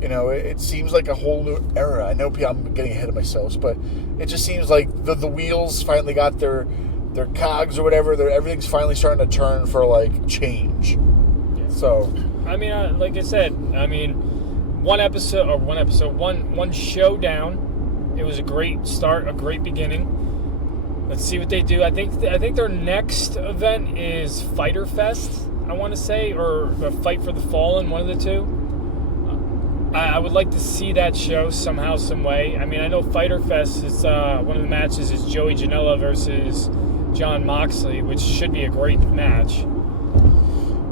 it seems like a whole new era. I know I'm getting ahead of myself, but it just seems like the wheels finally got their cogs or whatever. Everything's finally starting to turn for, like, change. Yeah. So. I mean, like I said, one show down. It was a great start, a great beginning. Let's see what they do. I think their next event is Fyter Fest, I want to say, or a Fight for the Fallen, one of the two. I would like to see that show somehow, some way. I mean, I know Fyter Fest is one of the matches is Joey Janela versus Jon Moxley, which should be a great match.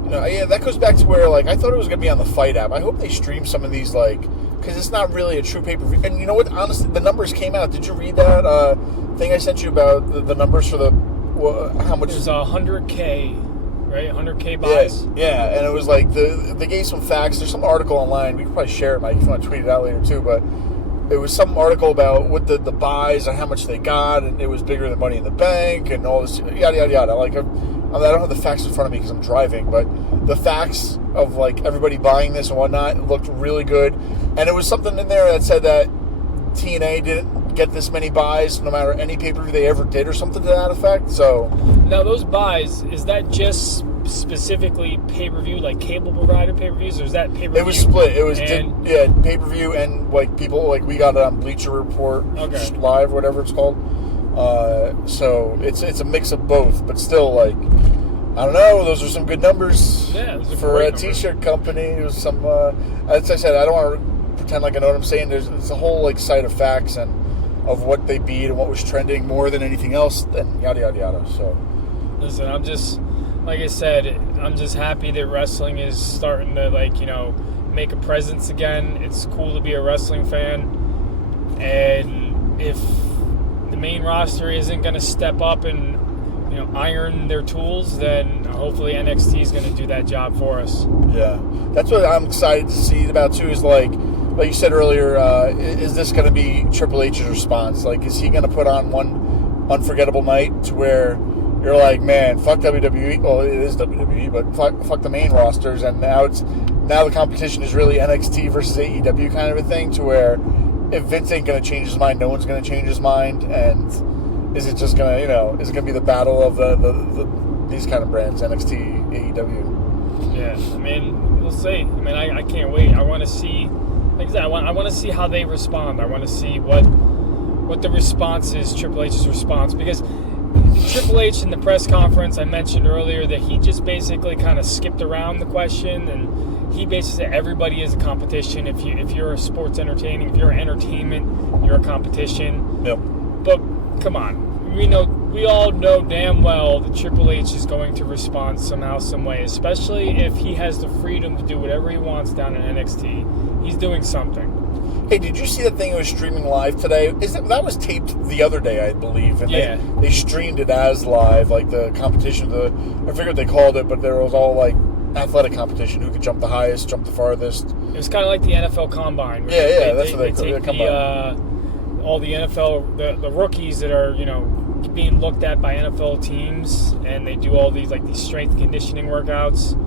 Yeah, that goes back to where, like, I thought it was going to be on the Fight app. I hope they stream some of these, like, because it's not really a true pay-per-view. And you know what? Honestly, the numbers came out. Did you read that thing I sent you about the numbers for how much? It was 100K, right? 100K buys? Yeah, and it was like, they gave some facts. There's some article online. We can probably share it, Mike, if you want to tweet it out later, too. But it was some article about what the buys and how much they got, and it was bigger than Money in the Bank and all this, yada, yada, yada. Like, I don't have the facts in front of me because I'm driving, but the facts of, like, everybody buying this and whatnot looked really good. And it was something in there that said that TNA didn't get this many buys no matter any pay-per-view they ever did or something to that effect. So now those buys, is that just specifically pay-per-view, like cable provider pay-per-views, or is that pay-per-view? It was split. It was pay-per-view and, like, people, like, we got it on Bleacher Report Live, whatever it's called. So it's a mix of both, but still, like, I don't know. Those are some good numbers for a T-shirt company. It was some, as I said, I don't want to pretend like I know what I'm saying. It's a whole, like, site of facts and of what they beat and what was trending more than anything else, and yada yada yada. So, listen, I'm just, like I said, I'm just happy that wrestling is starting to, like, make a presence again. It's cool to be a wrestling fan, and if the main roster isn't going to step up and iron their tools, then hopefully NXT is going to do that job for us. Yeah, that's what I'm excited to see about too. Is like you said earlier, is this going to be Triple H's response? Like, is he going to put on one unforgettable night to where you're like, man, fuck WWE. Well, it is WWE, but fuck the main rosters, and now the competition is really NXT versus AEW kind of a thing. To where if Vince ain't going to change his mind, no one's going to change his mind, and is it just going to, is it going to be the battle of these kind of brands, NXT, AEW? Yeah, I mean, we'll see. I mean, I can't wait. I want to see, like I said, I want to see how they respond. I want to see what the response is, Triple H's response, because Triple H in the press conference, I mentioned earlier that he just basically kind of skipped around the question, and he basically said everybody is a competition. If you're a sports entertaining, if you're entertainment, you're a competition. Yep. But come on, we all know damn well that Triple H is going to respond somehow, some way, especially if he has the freedom to do whatever he wants down in NXT. He's doing something. Hey, did you see that thing that was streaming live today? That was taped the other day, I believe, and they streamed it as live, like the competition. I forget what they called it, but there was all, like, athletic competition. Who could jump the highest, jump the farthest. It was kind of like the NFL Combine. Yeah, that's what they take Combine. All the NFL, the rookies that are, being looked at by NFL teams, and they do all these strength conditioning workauts.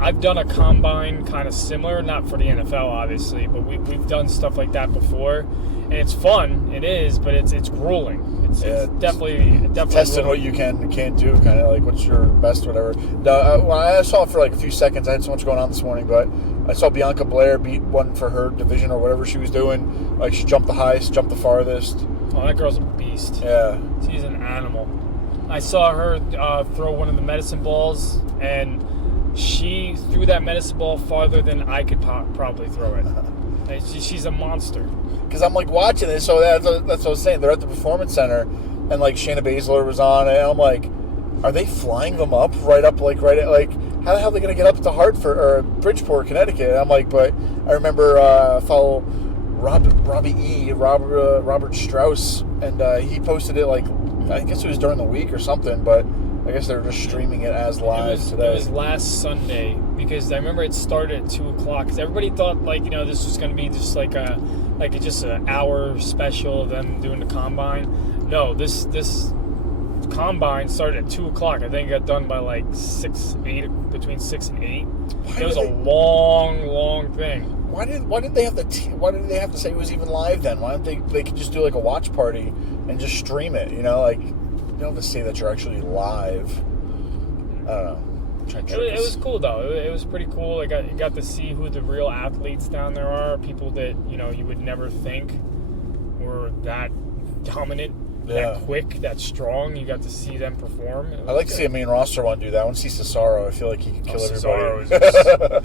I've done a Combine kind of similar, not for the NFL obviously, but we've done stuff like that before, and it's fun. It is, but it's grueling. It's definitely testing grueling. what you can and can't do, kind of like what's your best, whatever. I saw it for a few seconds. I had so much going on this morning, but I saw Bianca Blair beat one for her division or whatever she was doing. She jumped the highest, jumped the farthest. Oh, that girl's a beast. Yeah, she's an animal. I saw her throw one of the medicine balls, and she threw that medicine ball farther than I could probably throw it. She's a monster. Because I'm watching this, so that's what I was saying. They're at the Performance Center, and Shayna Baszler was on, and I'm like, are they flying them up right at how the hell are they going to get up to Hartford or Bridgeport, Connecticut? And I'm like, but I remember follow Robert Strauss, and he posted it I guess it was during the week or something, but I guess they were just streaming it as live today. It was last Sunday, because I remember it started at 2 o'clock, because everybody thought this was going to be just just an hour special of them doing the Combine. No, this Combine started at 2 o'clock. I think it got done by 8, between 6 and 8. It was a long thing. Why did they have to say it was even live then? Why don't they could just do a watch party and just stream it? You don't have to say that you're actually live. I don't know. It was cool though. It was pretty cool. You got to see who the real athletes down there are. People that you would never think were that dominant, that quick, that strong. You got to see them perform. I like to see a main roster one do that. I want to see Cesaro. I feel like he could kill everybody. I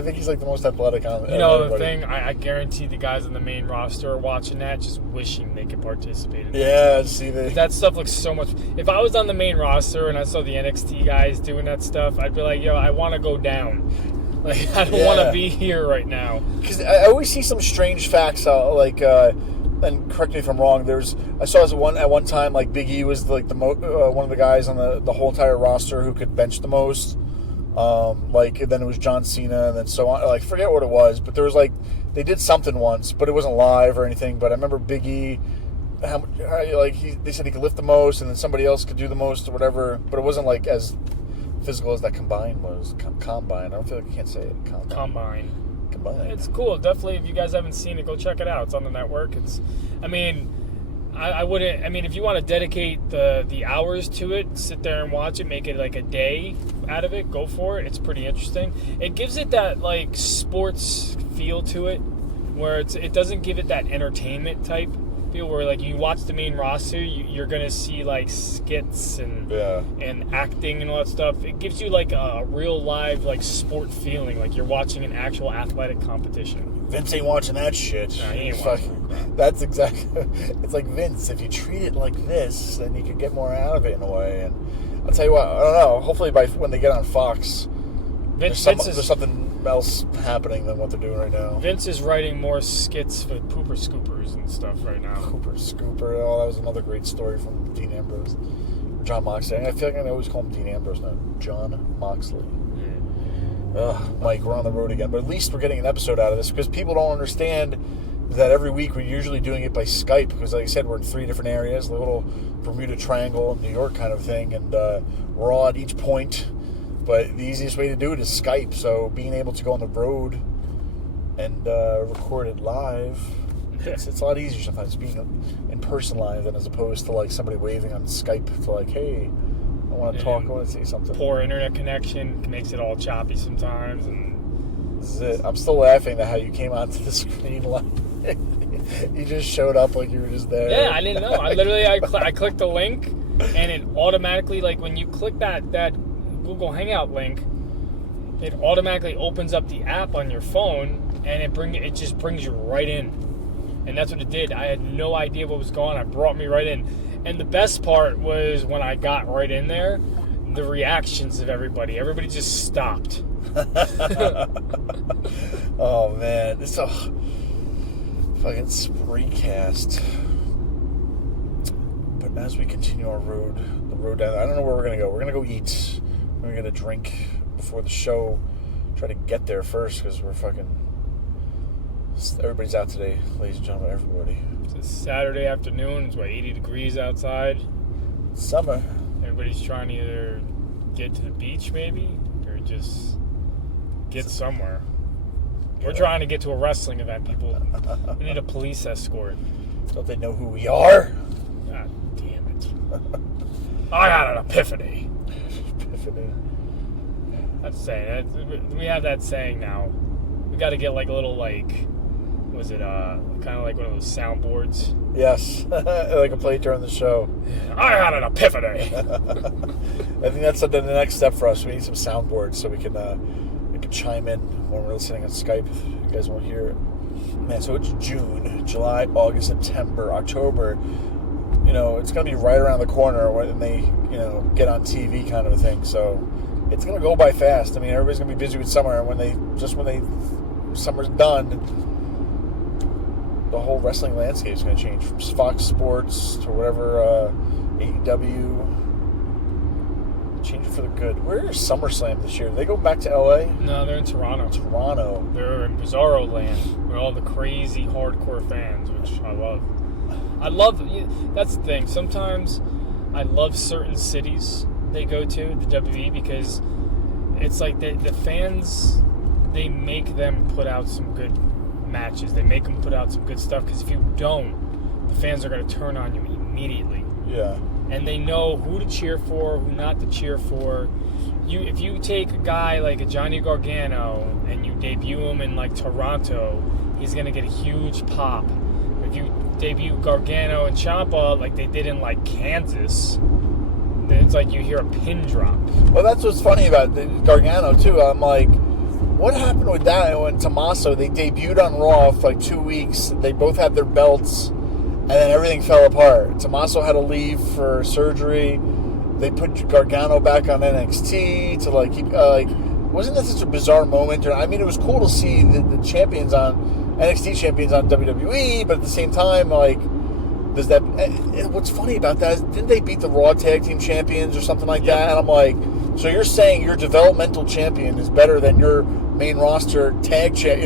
think he's the most athletic on. The thing, I guarantee the guys on the main roster are watching that, just wishing they could participate in that. Yeah, see that stuff looks so much. If I was on the main roster and I saw the NXT guys doing that stuff, I'd be like, yo, I want to go down. I don't want to be here right now. Because I always see some strange facts and correct me if I'm wrong. I saw at one time Big E was one of the guys on the whole entire roster who could bench the most. Then it was John Cena, and then so on. I forget what it was, but there was they did something once, but it wasn't live or anything. But I remember Big E, they said he could lift the most, and then somebody else could do the most or whatever. But it wasn't as physical as that Combine was. Combine. I don't feel like I can't say it. Combine. It's cool. Definitely, if you guys haven't seen it, go check it out. It's on the network. I wouldn't. If you want to dedicate the hours to it, sit there and watch it, make it a day out of it, go for it. It's pretty interesting. It gives it that sports feel to it, where it doesn't give it that entertainment type feel where you watch the main roster, you're gonna see skits and acting and all that stuff. It gives you a real live sport feeling, you're watching an actual athletic competition. Vince ain't watching that shit. Nah, he ain't watching that. That's exactly. It's like Vince. If you treat it like this, then you can get more out of it in a way. And I'll tell you what. I don't know. Hopefully, when they get on Fox, there's something else happening than what they're doing right now. Vince is writing more skits for Pooper Scoopers and stuff right now. Pooper Scooper. Oh, that was another great story from Dean Ambrose. John Moxley. I feel like I always call him Dean Ambrose now. John Moxley. Mike, we're on the road again. But at least we're getting an episode out of this, because people don't understand that every week we're usually doing it by Skype, because like I said, we're in 3 different areas, the little Bermuda Triangle, New York kind of thing, and we're all at each point. But the easiest way to do it is Skype. So being able to go on the road and record it live, it's a lot easier sometimes being in person live than as opposed to somebody waving on Skype to hey, I want to talk, I want to say something. Poor internet connection makes it all choppy sometimes, and this is it. I'm still laughing at how you came onto the screen live. You just showed up like you were just there. Yeah, I didn't know. I clicked the link, and it automatically when you click that Google Hangout link, it automatically opens up the app on your phone, and it just brings you right in. And that's what it did. I had no idea what was going on. It brought me right in. And the best part was when I got right in there, the reactions of everybody. Everybody just stopped. Oh, man. It's a fucking Spreecast. But as we continue our road, the road down, I don't know where we're going to go. We're going to go eat. We're going to drink before the show. Try to get there first because everybody's out today, ladies and gentlemen, everybody. It's a Saturday afternoon. It's 80 degrees outside. Summer. Everybody's trying to either get to the beach maybe or just get somewhere. We're trying to get to a wrestling event, people. We need a police escort. Don't they know who we are? God damn it. I had an epiphany. That's saying. We have that saying now. We got to get like a little was it kind of like one of those soundboards? Yes, like a play during the show. I had an epiphany. I think that's the next step for us. We need some soundboards so we can chime in when we're listening on Skype. If you guys won't hear it. Man, so it's June, July, August, September, October. It's going to be right around the corner when they, get on TV kind of a thing. So it's going to go by fast. I mean, everybody's going to be busy with summer, and when summer's done, the whole wrestling landscape is going to change from Fox Sports to whatever AEW. Change it for the good. Where is SummerSlam this year? Did they go back to LA? No, they're in Toronto. They're in Bizarro Land with all the crazy hardcore fans, which I love. That's the thing. Sometimes I love certain cities they go to, the WWE, because it's like the fans, they make them put out some good matches. They make them put out some good stuff, because if you don't, the fans are going to turn on you immediately. Yeah. And they know who to cheer for, who not to cheer for. If you take a guy like a Johnny Gargano and you debut him in like Toronto, he's gonna get a huge pop. If you debut Gargano and Ciampa like they did in like Kansas, then it's like you hear a pin drop. Well, that's what's funny about Gargano too. I'm like, what happened with that when Tommaso, they debuted on Raw for like 2 weeks. They both had their belts. And then everything fell apart. Tommaso had to leave for surgery. They put Gargano back on NXT to keep wasn't that such a bizarre moment? I mean, it was cool to see the champions on NXT champions on WWE, but at the same time, does that? What's funny about that is, didn't they beat the Raw Tag Team Champions or something like that? And I'm like, so you're saying your developmental champion is better than your main roster tag champ?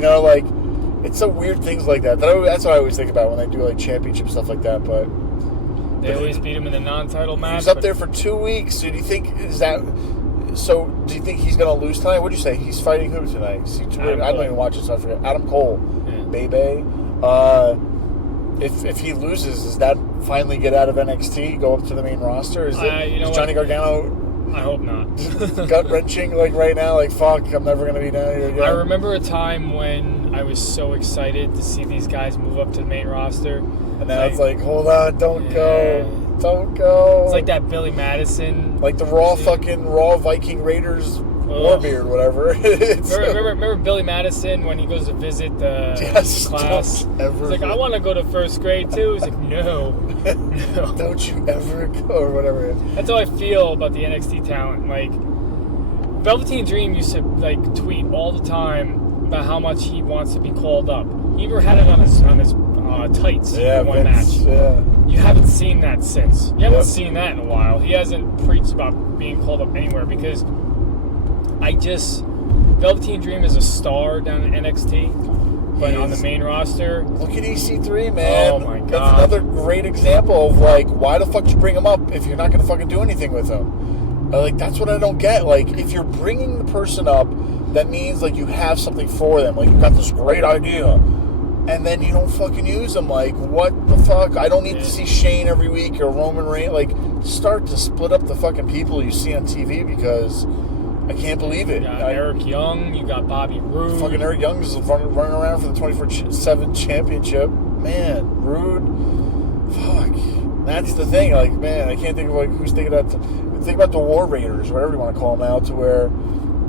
It's so weird things like that. That's what I always think about when they do championship stuff like that. But they always beat him in the non-title match. He's up there for 2 weeks. So do you think do you think he's going to lose tonight? What do you say? He's fighting who tonight? I don't even watch it, so I forget. Adam Cole, Bebe. If he loses, does that finally get out of NXT? Go up to the main roster? Is Johnny Gargano? I hope not. Gut wrenching right now. Fuck, I'm never going to be down here again. I remember a time when I was so excited to see these guys move up to the main roster. And now it's hold on, don't go. It's like that Billy Madison. Like the Raw Viking Raiders Warbeard, whatever. remember Billy Madison when he goes to visit the class? He's like, I want to go to first grade too. He's like, no. Don't you ever go, or whatever. That's how I feel about the NXT talent. Velveteen Dream used to tweet all the time about how much he wants to be called up. He even had it on his tights in one match. Yeah. You haven't seen that since. You haven't seen that in a while. He hasn't preached about being called up anywhere because Velveteen Dream is a star down in NXT, but on the main roster. Look at EC3, man. Oh my god. That's another great example of why the fuck you bring him up if you're not gonna fucking do anything with him? That's what I don't get. If you're bringing the person up, that means you have something for them. You got this great idea, and then you don't fucking use them. What the fuck? I don't need to see Shane every week or Roman Reigns. Start to split up the fucking people you see on TV because I can't believe it. You got Eric Young, you got Bobby Roode. Fucking Eric Young is running around for the 24/7 championship. Man, Roode. Fuck. That's the thing. Man, I can't think of who's thinking that. Think about the War Raiders, whatever you want to call them out, to where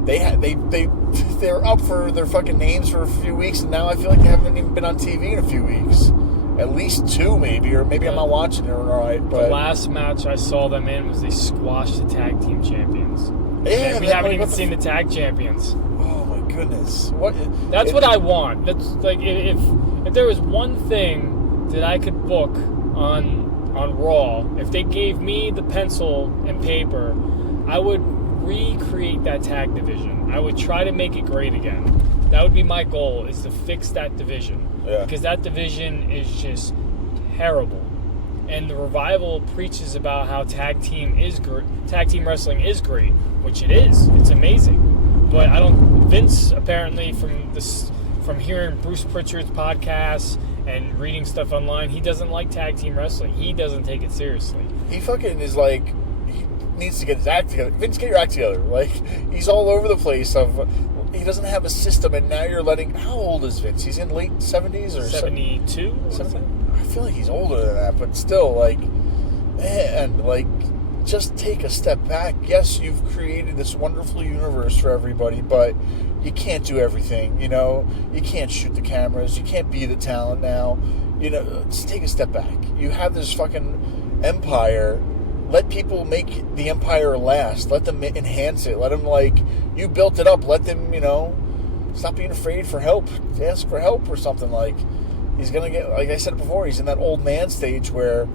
they're up for their fucking names for a few weeks, and now I feel like they haven't even been on TV in a few weeks. At least 2, maybe, or maybe I'm not watching it right. But the last match I saw them in was they squashed the tag team champions. Yeah, we haven't even seen the tag champions. Oh my goodness! What? That's what I want. That's if there was one thing that I could book on Raw, if they gave me the pencil and paper, I would recreate that tag division. I would try to make it great again. That would be my goal, is to fix that division. Yeah. Because that division is just terrible. And the Revival preaches about how tag team wrestling is great, which it is. It's amazing. But Vince, apparently, from hearing Bruce Pritchard's podcasts and reading stuff online, he doesn't like tag team wrestling. He doesn't take it seriously. He fucking is like, he needs to get his act together. Vince, get your act together. Like, he's all over the place. He doesn't have a system, and now you're letting... How old is Vince? He's in late 70s or 72? I feel like he's older than that, but still, like, man, like, just take a step back. Yes, you've created this wonderful universe for everybody, but you can't do everything, you know? You can't shoot the cameras. You can't be the talent now. You know, just take a step back. You have this fucking empire. Let people make the empire last. Let them enhance it. Let them, like, you built it up. Let them, you know, stop being afraid for help. Ask for help or something. Like, he's going to get, like I said before, he's in that old man stage where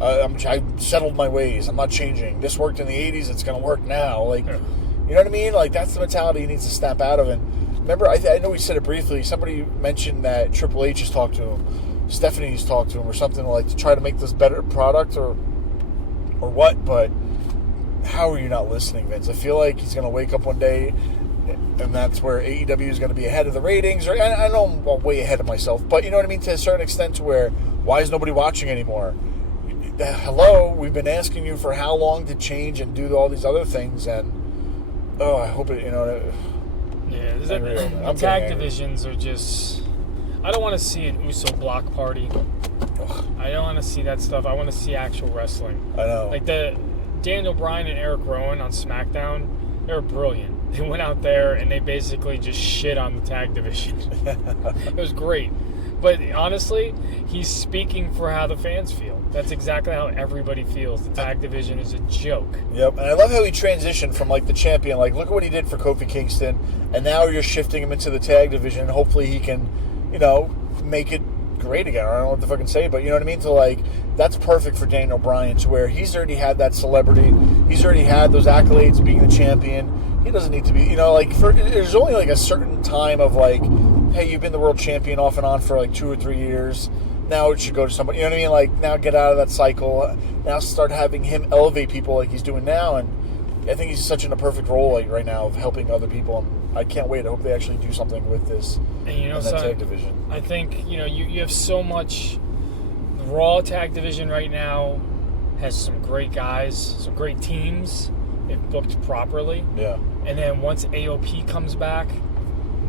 I settled my ways. I'm not changing. This worked in the 80s. It's going to work now. Like, you know what I mean? Like, that's the mentality he needs to snap out of. And remember, I know we said it briefly. Somebody mentioned that Triple H has talked to him. Stephanie's talked to him or something, like, to try to make this better product or what, but how are you not listening, Vince? I feel like he's going to wake up one day and that's where AEW is going to be ahead of the ratings. Or I know I'm way ahead of myself, but you know what I mean, to a certain extent, to where, why is nobody watching anymore? Hello, we've been asking you for how long to change and do all these other things, and I hope it, you know. Yeah, the tag divisions are just... I don't want to see an Uso block party. I don't want to see that stuff. I want to see actual wrestling. I know. Like the Daniel Bryan and Eric Rowan on SmackDown, they were brilliant. They went out there and they basically just shit on the tag division. It was great. But honestly, he's speaking for how the fans feel. That's exactly how everybody feels. The tag division is a joke. Yep, and I love how he transitioned from, like, the champion. Like, look at what he did for Kofi Kingston, and now you're shifting him into the tag division. Hopefully he can, you know, make it great again. I don't know what to fucking say, but you know what I mean? So, like, that's perfect for Daniel Bryan, to where he's already had that celebrity. He's already had those accolades being the champion. He doesn't need to be, you know, like, there's only, like, a certain time of, like, hey, you've been the world champion off and on for, like, 2 or 3 years. Now it should go to somebody, you know what I mean? Like, now get out of that cycle. Now start having him elevate people like he's doing now. And I think he's such in a perfect role, like, right now, of helping other people. And I can't wait. I hope they actually do something with this. And, you know, that tag division. I think, you know, you have so much. The Raw tag division right now has some great guys, some great teams, if booked properly. Yeah. And then once AOP comes back,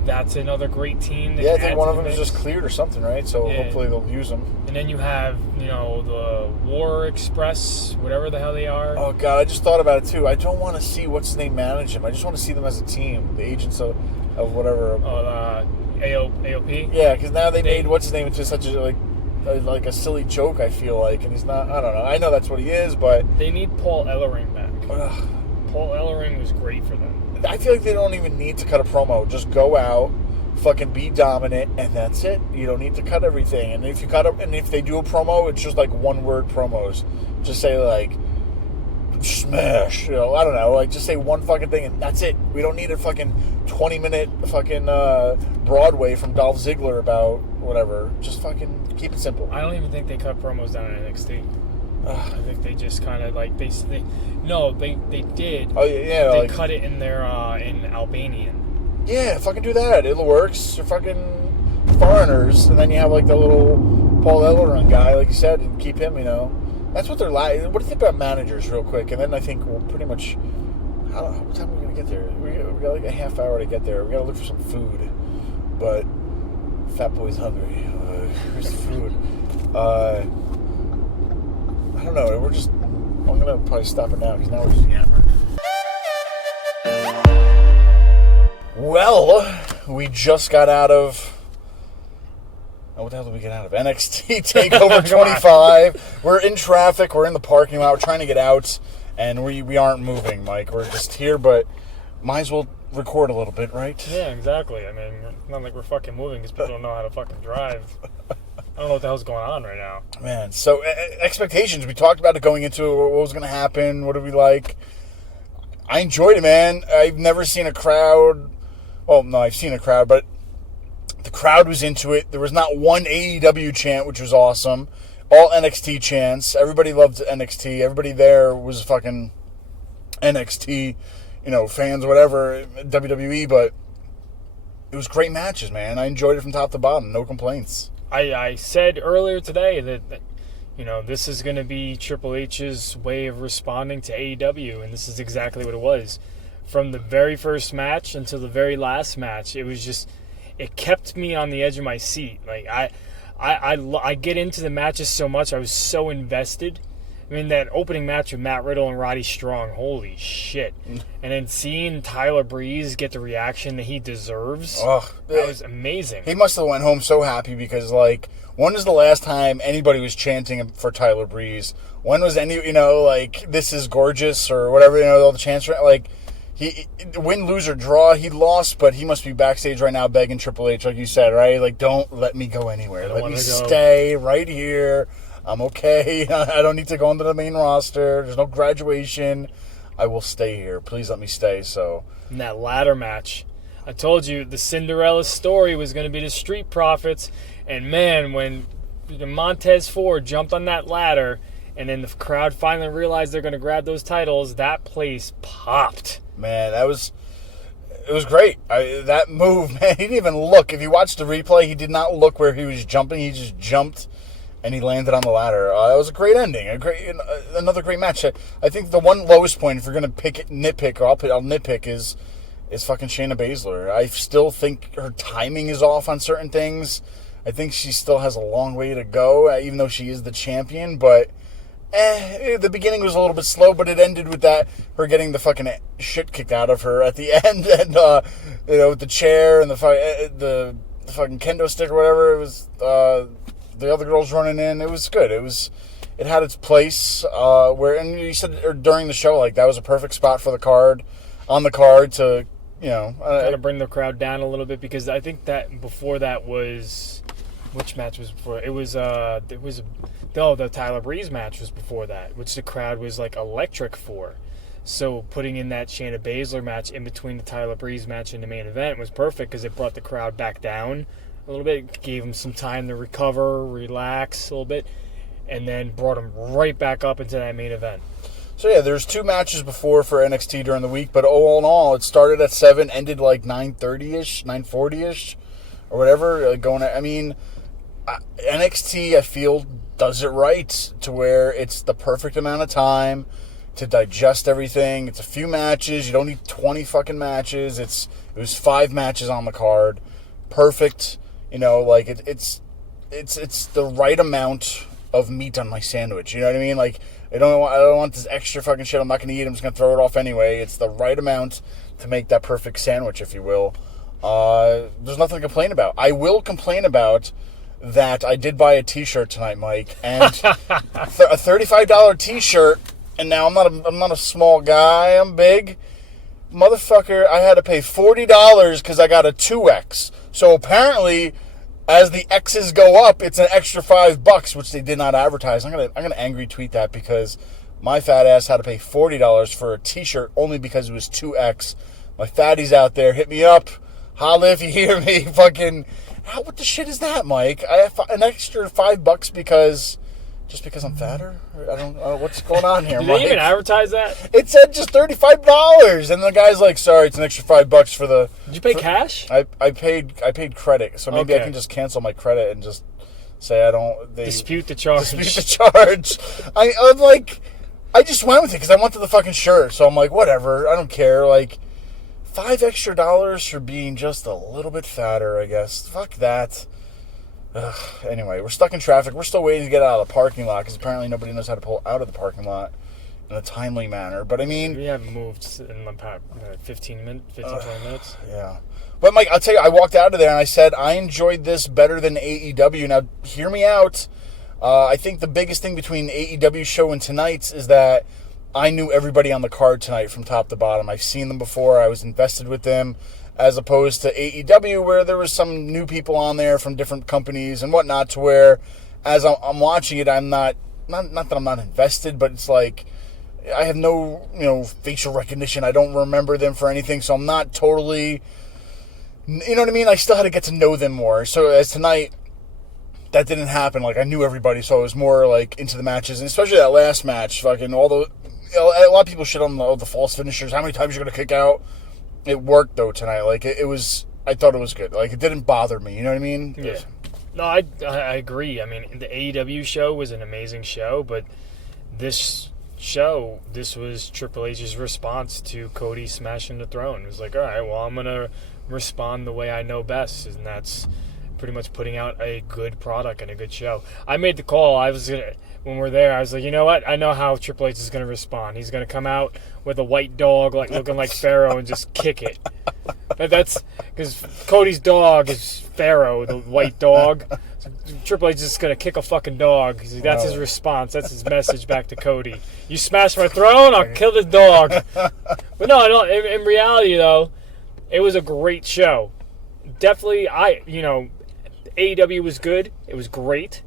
that's another great team. Yeah, I think one of them is just cleared or something, right? So hopefully they'll use them. And then you have, you know, the War Express, whatever the hell they are. Oh, God, I just thought about it, too. I don't want to see what's his name manage them. I just want to see them as a team, the agents of whatever. AOP? Yeah, because now they made what's his name into such a, like a silly joke, I feel like. And he's not, I don't know. I know that's what he is, but... They need Paul Ellering back. Paul Ellering was great for them. I feel like they don't even need to cut a promo. Just go out, fucking be dominant, and that's it. You don't need to cut everything. And if you if they do a promo, it's just like one-word promos. Just say, like, smash. You know, I don't know. Like, just say one fucking thing, and that's it. We don't need a fucking 20-minute fucking Broadway from Dolph Ziggler about whatever. Just fucking keep it simple. I don't even think they cut promos down in NXT. I think they just kind of like they did. Oh yeah, they cut it in their in Albanian. Yeah, fucking do that. It works. They're fucking foreigners, and then you have like the little Paul Ellering guy, like you said, and keep him. You know, that's what they're like. What do you think about managers, real quick? And then I think we'll pretty much. I don't know what time are we gonna get there. We got like a half hour to get there. We gotta look for some food, but Fat Boy's hungry. Where's the food? I don't know. I'm gonna probably stop it now because now we're just yammering. Well, we just got out of. Oh, what the hell did we get out of? NXT TakeOver 25. We're in traffic. We're in the parking lot. We're trying to get out, and we aren't moving, Mike. We're just here, but might as well record a little bit, right? Yeah, exactly. I mean, it's not like we're fucking moving because people don't know how to fucking drive. I don't know what the hell's going on right now. Man, so expectations. We talked about it going into what was going to happen. What do we like? I enjoyed it, man. I've never seen a crowd. Well, no, I've seen a crowd, but the crowd was into it. There was not one AEW chant, which was awesome. All NXT chants. Everybody loved NXT. Everybody there was fucking NXT, fans, whatever, WWE, but it was great matches, man. I enjoyed it from top to bottom. No complaints. I said earlier today that this is going to be Triple H's way of responding to AEW, and this is exactly what it was. From the very first match until the very last match, it was just, it kept me on the edge of my seat. Like, I get into the matches so much. I was so invested. I mean, that opening match with Matt Riddle and Roddy Strong, holy shit. And then seeing Tyler Breeze get the reaction that he deserves, that was amazing. He must have went home so happy because, when was the last time anybody was chanting for Tyler Breeze? When was this is gorgeous or whatever, all the chants, he win, lose, or draw, he lost, but he must be backstage right now begging Triple H, like you said, right? Like, don't let me go anywhere. Let me stay right here. I'm okay. I don't need to go into the main roster. There's no graduation. I will stay here. Please let me stay. So, in that ladder match, I told you the Cinderella story was going to be the Street Profits. And man, when Montez Ford jumped on that ladder and then the crowd finally realized they're going to grab those titles, that place popped. Man, it was great. That move, man, he didn't even look. If you watch the replay, he did not look where he was jumping. He just jumped. And he landed on the ladder. It was a great ending. Another great match. I think the one lowest point, if you're going to nitpick, or I'll nitpick, is fucking Shayna Baszler. I still think her timing is off on certain things. I think she still has a long way to go, even though she is the champion. But the beginning was a little bit slow, but it ended with her getting the fucking shit kicked out of her at the end, and with the chair and the fucking kendo stick or whatever. It was. The other girls running in, it was good. It had its place. And you said during the show, that was a perfect spot for the card, on the card to, kind of bring the crowd down a little bit, because I think that before that was, which match was before? It was the Tyler Breeze match was before that, which the crowd was electric for. So putting in that Shayna Baszler match in between the Tyler Breeze match and the main event was perfect, because it brought the crowd back down a little bit, gave them some time to recover, relax a little bit, and then brought them right back up into that main event. So yeah, there's 2 matches before for NXT during the week, but all in all, it started at 7, ended 9:30ish, 9:40ish, or whatever. NXT, I feel, does it right to where it's the perfect amount of time to digest everything. It's a few matches. You don't need 20 fucking matches. It was 5 matches on the card. Perfect. It's the right amount of meat on my sandwich. You know what I mean? I don't want this extra fucking shit. I'm not going to eat. I'm just going to throw it off anyway. It's the right amount to make that perfect sandwich, if you will. There's nothing to complain about. I will complain about that I did buy a T-shirt tonight, Mike, and a $35 T-shirt. And now I'm not a small guy. I'm big. Motherfucker, I had to pay $40 because I got a 2X. So apparently, as the X's go up, it's an extra $5, which they did not advertise. I'm gonna angry tweet that, because my fat ass had to pay $40 for a T-shirt only because it was 2X. My fatties out there, hit me up. Holla if you hear me. Fucking, what the shit is that, Mike? I have an extra $5 just because I'm fatter? I don't know what's going on here, Did Mike. they even advertise that? It said just $35, and the guy's like, "Sorry, it's an extra $5 for the." Did you pay cash? I paid credit, so maybe I can just cancel my credit and just say I don't. Dispute the charge. Dispute the charge. I just went with it because I wanted the fucking shirt, so I'm like, whatever, I don't care. $5 extra for being just a little bit fatter, I guess. Fuck that. Anyway, we're stuck in traffic. We're still waiting to get out of the parking lot because apparently nobody knows how to pull out of the parking lot in a timely manner. But we haven't moved in about 20 minutes. Yeah. But Mike, I'll tell you, I walked out of there and I said, I enjoyed this better than AEW. Now, hear me out. I think the biggest thing between AEW show and tonight's is that I knew everybody on the card tonight from top to bottom. I've seen them before. I was invested with them. As opposed to AEW, where there was some new people on there from different companies and whatnot, to where, as I'm watching it, I'm not that I'm not invested, but it's I have no, facial recognition. I don't remember them for anything, so I'm not totally, you know what I mean? I still had to get to know them more. So as tonight, that didn't happen. Like, I knew everybody, so I was more, like, into the matches. And especially that last match, fucking all the, a lot of people shit on the false finishers. How many times you're going to kick out? It worked, though, tonight. Like, it was, I thought it was good. Like, it didn't bother me, you know what I mean? Yeah. No, I agree. I mean, the AEW show was an amazing show, but this was Triple H's response to Cody smashing the throne. It was like, all right, well, I'm going to respond the way I know best, and that's pretty much putting out a good product and a good show. I made the call. When we're there, I was like, you know what? I know how Triple H is going to respond. He's going to come out with a white dog, like looking like Pharaoh, and just kick it. That's because Cody's dog is Pharaoh, the white dog. So Triple H is just going to kick a fucking dog. That's his response. That's his message back to Cody. You smash my throne, I'll kill the dog. But no, in reality, though, it was a great show. Definitely, AEW was good. It was great.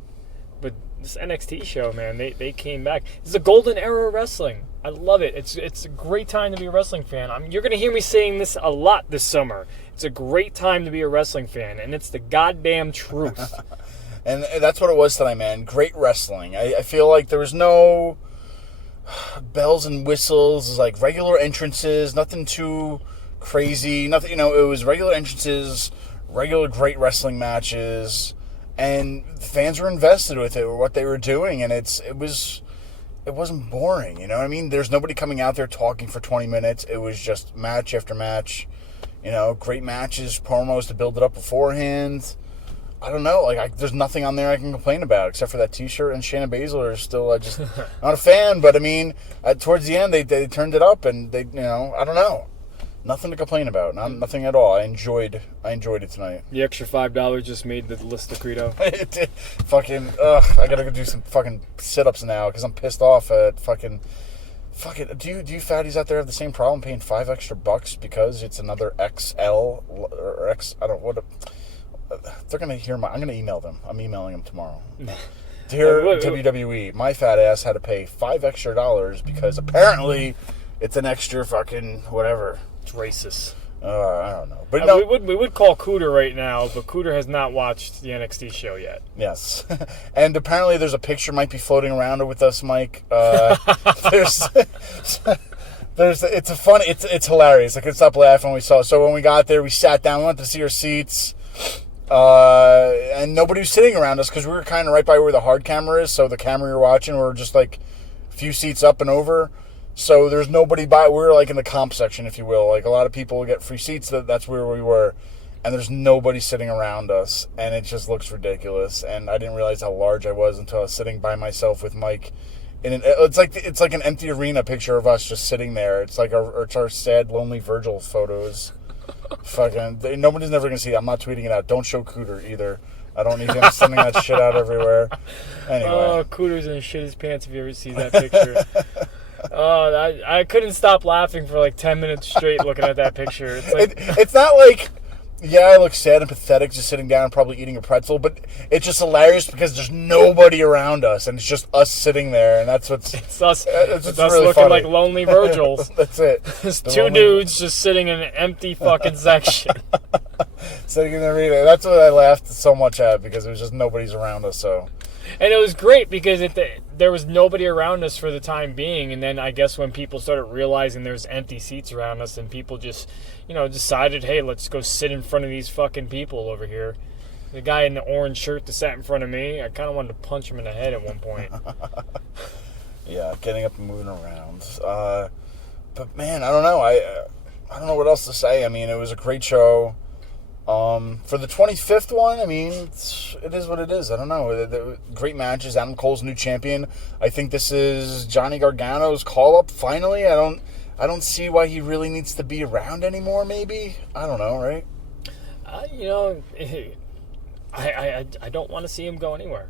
But this NXT show, man, they came back. It's a golden era of wrestling. I love it. It's a great time to be a wrestling fan. You're going to hear me saying this a lot this summer. It's a great time to be a wrestling fan, and it's the goddamn truth. And that's what it was tonight, man. Great wrestling. I feel like there was no bells and whistles, like regular entrances, nothing too crazy. Nothing, it was regular entrances, regular great wrestling matches, and fans were invested with it, with what they were doing, and it wasn't boring, you know what I mean? There's nobody coming out there talking for 20 minutes. It was just match after match, great matches, promos to build it up beforehand. I don't know, there's nothing on there I can complain about except for that T-shirt, and Shayna Baszler is still just not a fan. But I mean, towards the end they turned it up, and they, I don't know, nothing to complain about, nothing at all. I enjoyed it tonight. The extra $5 just made the list of Credo. It did. Fucking I gotta go do some fucking sit-ups now because I'm pissed off at fucking. Do you fatties out there have the same problem paying $5 extra because it's another XL or X? I don't what. They're going to hear I'm going to email them. I'm emailing them tomorrow. Dear WWE, my fat ass had to pay $5 extra because apparently it's an extra fucking whatever. It's racist. I don't know. But no. We would call Cooter right now, but Cooter has not watched the NXT show yet. Yes. And apparently there's a picture might be floating around with us, Mike. It's hilarious. I couldn't stop laughing when we saw it. So when we got there, we sat down, we went to see our seats. And nobody was sitting around us because we were kind of right by where the hard camera is. So the camera you're watching, we were just like a few seats up and over. So there's nobody by. We were like in the comp section, if you will. Like a lot of people get free seats. That's where we were. And there's nobody sitting around us. And it just looks ridiculous. And I didn't realize how large I was until I was sitting by myself with Mike. It's like an empty arena picture of us just sitting there. It's like our sad, lonely Virgil photos. Fucking, nobody's never gonna see it. I'm not tweeting it out. Don't show Cooter either. I don't need him sending that shit out everywhere. Anyway. Oh, Cooter's gonna shit his pants if you ever see that picture. I couldn't stop laughing for like 10 minutes straight looking at that picture. It's like it's not like, yeah, I look sad and pathetic just sitting down and probably eating a pretzel, but it's just hilarious because there's nobody around us and it's just us sitting there, and that's what's it's us really looking funny. like lonely Virgils. That's it. There's two dudes just sitting in an empty fucking section. Sitting in the arena. That's what I laughed so much at because it was just nobody's around us. So. And it was great because there was nobody around us for the time being, and then I guess when people started realizing there's empty seats around us, and people just, decided, hey, let's go sit in front of these fucking people over here. The guy in the orange shirt that sat in front of me, I kind of wanted to punch him in the head at one point. Yeah, getting up and moving around. But man, I don't know. I don't know what else to say. I mean, it was a great show. For the 25th one, I mean, it is what it is. I don't know. Great matches. Adam Cole's new champion. I think this is Johnny Gargano's call-up, finally. I don't see why he really needs to be around anymore, maybe. I don't know, right? I don't want to see him go anywhere.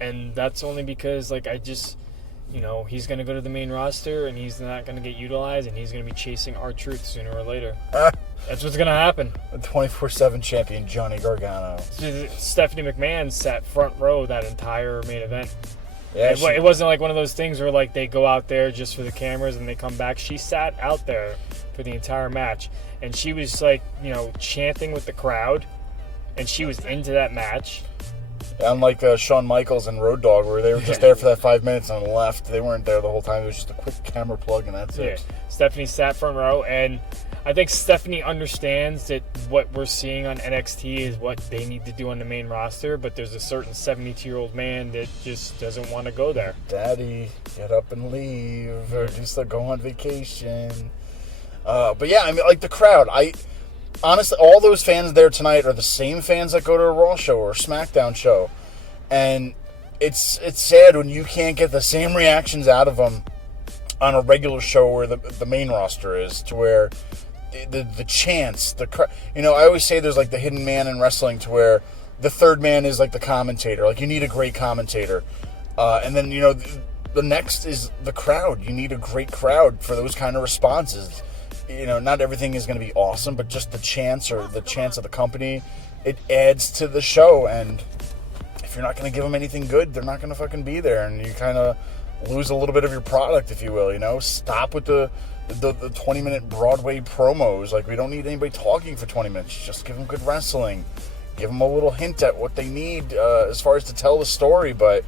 And that's only because, he's going to go to the main roster, and he's not going to get utilized, and he's going to be chasing R-Truth sooner or later. That's what's going to happen. The 24/7 champion, Johnny Gargano. Stephanie McMahon sat front row that entire main event. Yeah, It wasn't like one of those things where like they go out there just for the cameras and they come back. She sat out there for the entire match, and she was like, chanting with the crowd, and she was into that match. Unlike Shawn Michaels and Road Dogg, where they were just there for that 5 minutes and left. They weren't there the whole time. It was just a quick camera plug, and that's it. Stephanie sat front row, and I think Stephanie understands that what we're seeing on NXT is what they need to do on the main roster, but there's a certain 72-year-old man that just doesn't want to go there. Daddy, get up and leave, or just go on vacation. But yeah, I mean, like the crowd, honestly, all those fans there tonight are the same fans that go to a Raw show or a SmackDown show. And it's sad when you can't get the same reactions out of them on a regular show where the main roster is, to where the chants, I always say there's like the hidden man in wrestling, to where the third man is like the commentator. Like, you need a great commentator. And then, the next is the crowd. You need a great crowd for those kind of responses. Not everything is going to be awesome, but just the chants or the chants of the company, it adds to the show. And if you're not going to give them anything good, they're not going to fucking be there. And you kind of lose a little bit of your product, if you will, Stop with the 20-minute Broadway promos. Like, we don't need anybody talking for 20 minutes. Just give them good wrestling. Give them a little hint at what they need as far as to tell the story. But,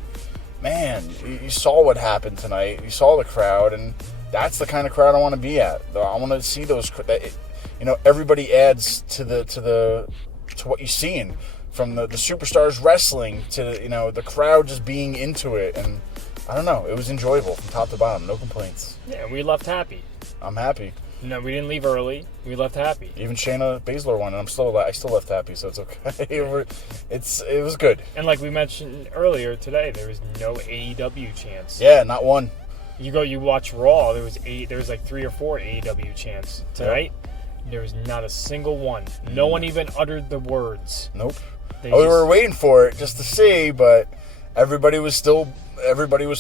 man, you saw what happened tonight. You saw the crowd, and that's the kind of crowd I want to be at. I want to see those. Everybody adds to what you're seeing, from the superstars wrestling to the crowd just being into it. And I don't know, it was enjoyable from top to bottom. No complaints. Yeah, we left happy. I'm happy. No, we didn't leave early. We left happy. Even Shayna Baszler won, and I still left happy, so it's okay. It was good. And like we mentioned earlier today, there was no AEW chants. Yeah, not one. You watch Raw, there was like 3 or 4 AEW chants. Tonight, there was not a single one. No one even uttered the words. Nope. We were waiting for it just to see, but everybody was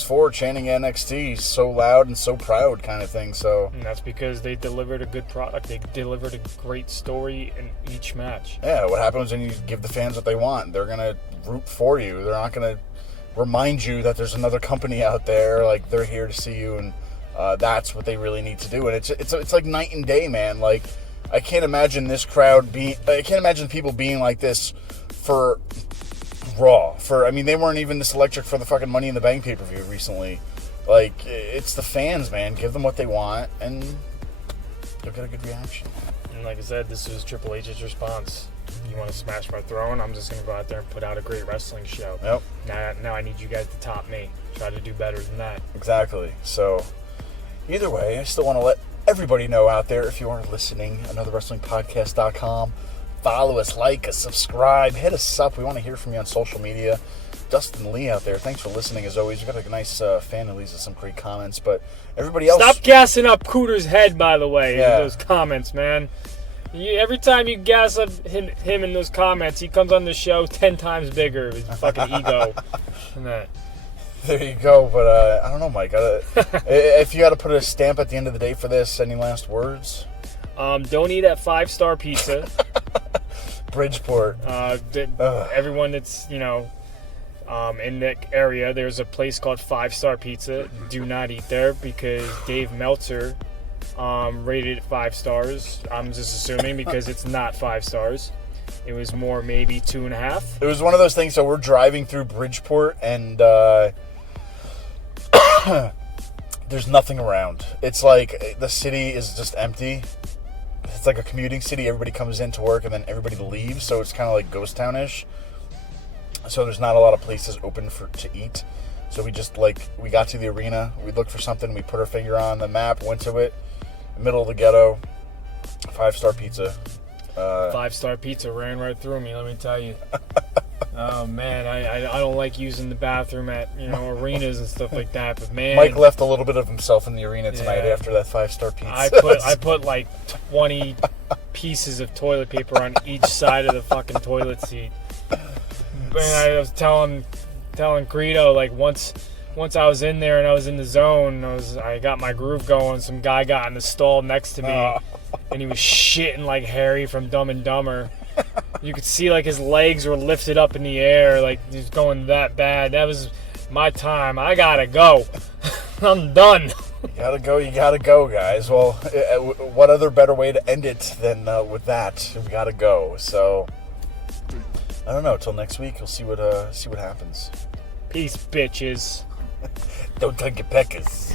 for chanting NXT so loud and so proud kind of thing. So, and that's because they delivered a good product. They delivered a great story in each match. Yeah, what happens when you give the fans what they want? They're going to root for you. They're not going to remind you that there's another company out there. Like, they're here to see you, and that's what they really need to do. And it's like night and day, man. Like, I can't imagine people being like this for Raw. They weren't even this electric for the fucking Money in the Bank pay-per-view recently. Like, it's the fans, man. Give them what they want, and they'll get a good reaction. And like I said, this was Triple H's response. You want to smash my throne? I'm just going to go out there and put out a great wrestling show. Yep. Now I need you guys to top me. Try to do better than that. Exactly. So, either way, I still want to let everybody know out there, if you are listening, anotherwrestlingpodcast.com. Follow us, like us, subscribe, hit us up. We want to hear from you on social media. Dustin Lee out there, thanks for listening as always. We've got a nice fan who leaves us some great comments, but everybody else... Stop gassing up Cooter's head, by the way, in Yeah. those comments, man. Every time you gas up him in those comments, he comes on the show 10 times bigger with his fucking ego. And that. There you go, but I don't know, Mike. If you got to put a stamp at the end of the day for this, any last words? Don't eat at 5-Star Pizza. Bridgeport. Everyone that's, in that area, there's a place called 5-Star Pizza. Do not eat there because Dave Meltzer rated it 5 stars. I'm just assuming because it's not 5 stars. It was more maybe 2.5. It was one of those things. So we're driving through Bridgeport, and there's nothing around. It's like the city is just empty. It's like a commuting city. Everybody comes in to work, and then everybody leaves. So it's kind of like ghost town-ish. So there's not a lot of places open to eat. So we got to the arena. We looked for something. We put our finger on the map, went to it. Middle of the ghetto. 5-Star Pizza. 5-Star Pizza ran right through me, let me tell you. Oh, man, I don't like using the bathroom at, arenas and stuff like that, but man... Mike left a little bit of himself in the arena tonight after that 5-Star Pizza. I put like 20 pieces of toilet paper on each side of the fucking toilet seat. Man, I was telling Credo, like, once I was in there and I was in the zone, I got my groove going, some guy got in the stall next to me, and he was shitting like Harry from Dumb and Dumber. You could see like his legs were lifted up in the air, like he was going that bad. That was my time. I gotta go. I'm done. You gotta go, guys. Well, what other better way to end it than with that? We gotta go. So, I don't know. Till next week, we'll see what happens. Peace, bitches. Don't take your peckers.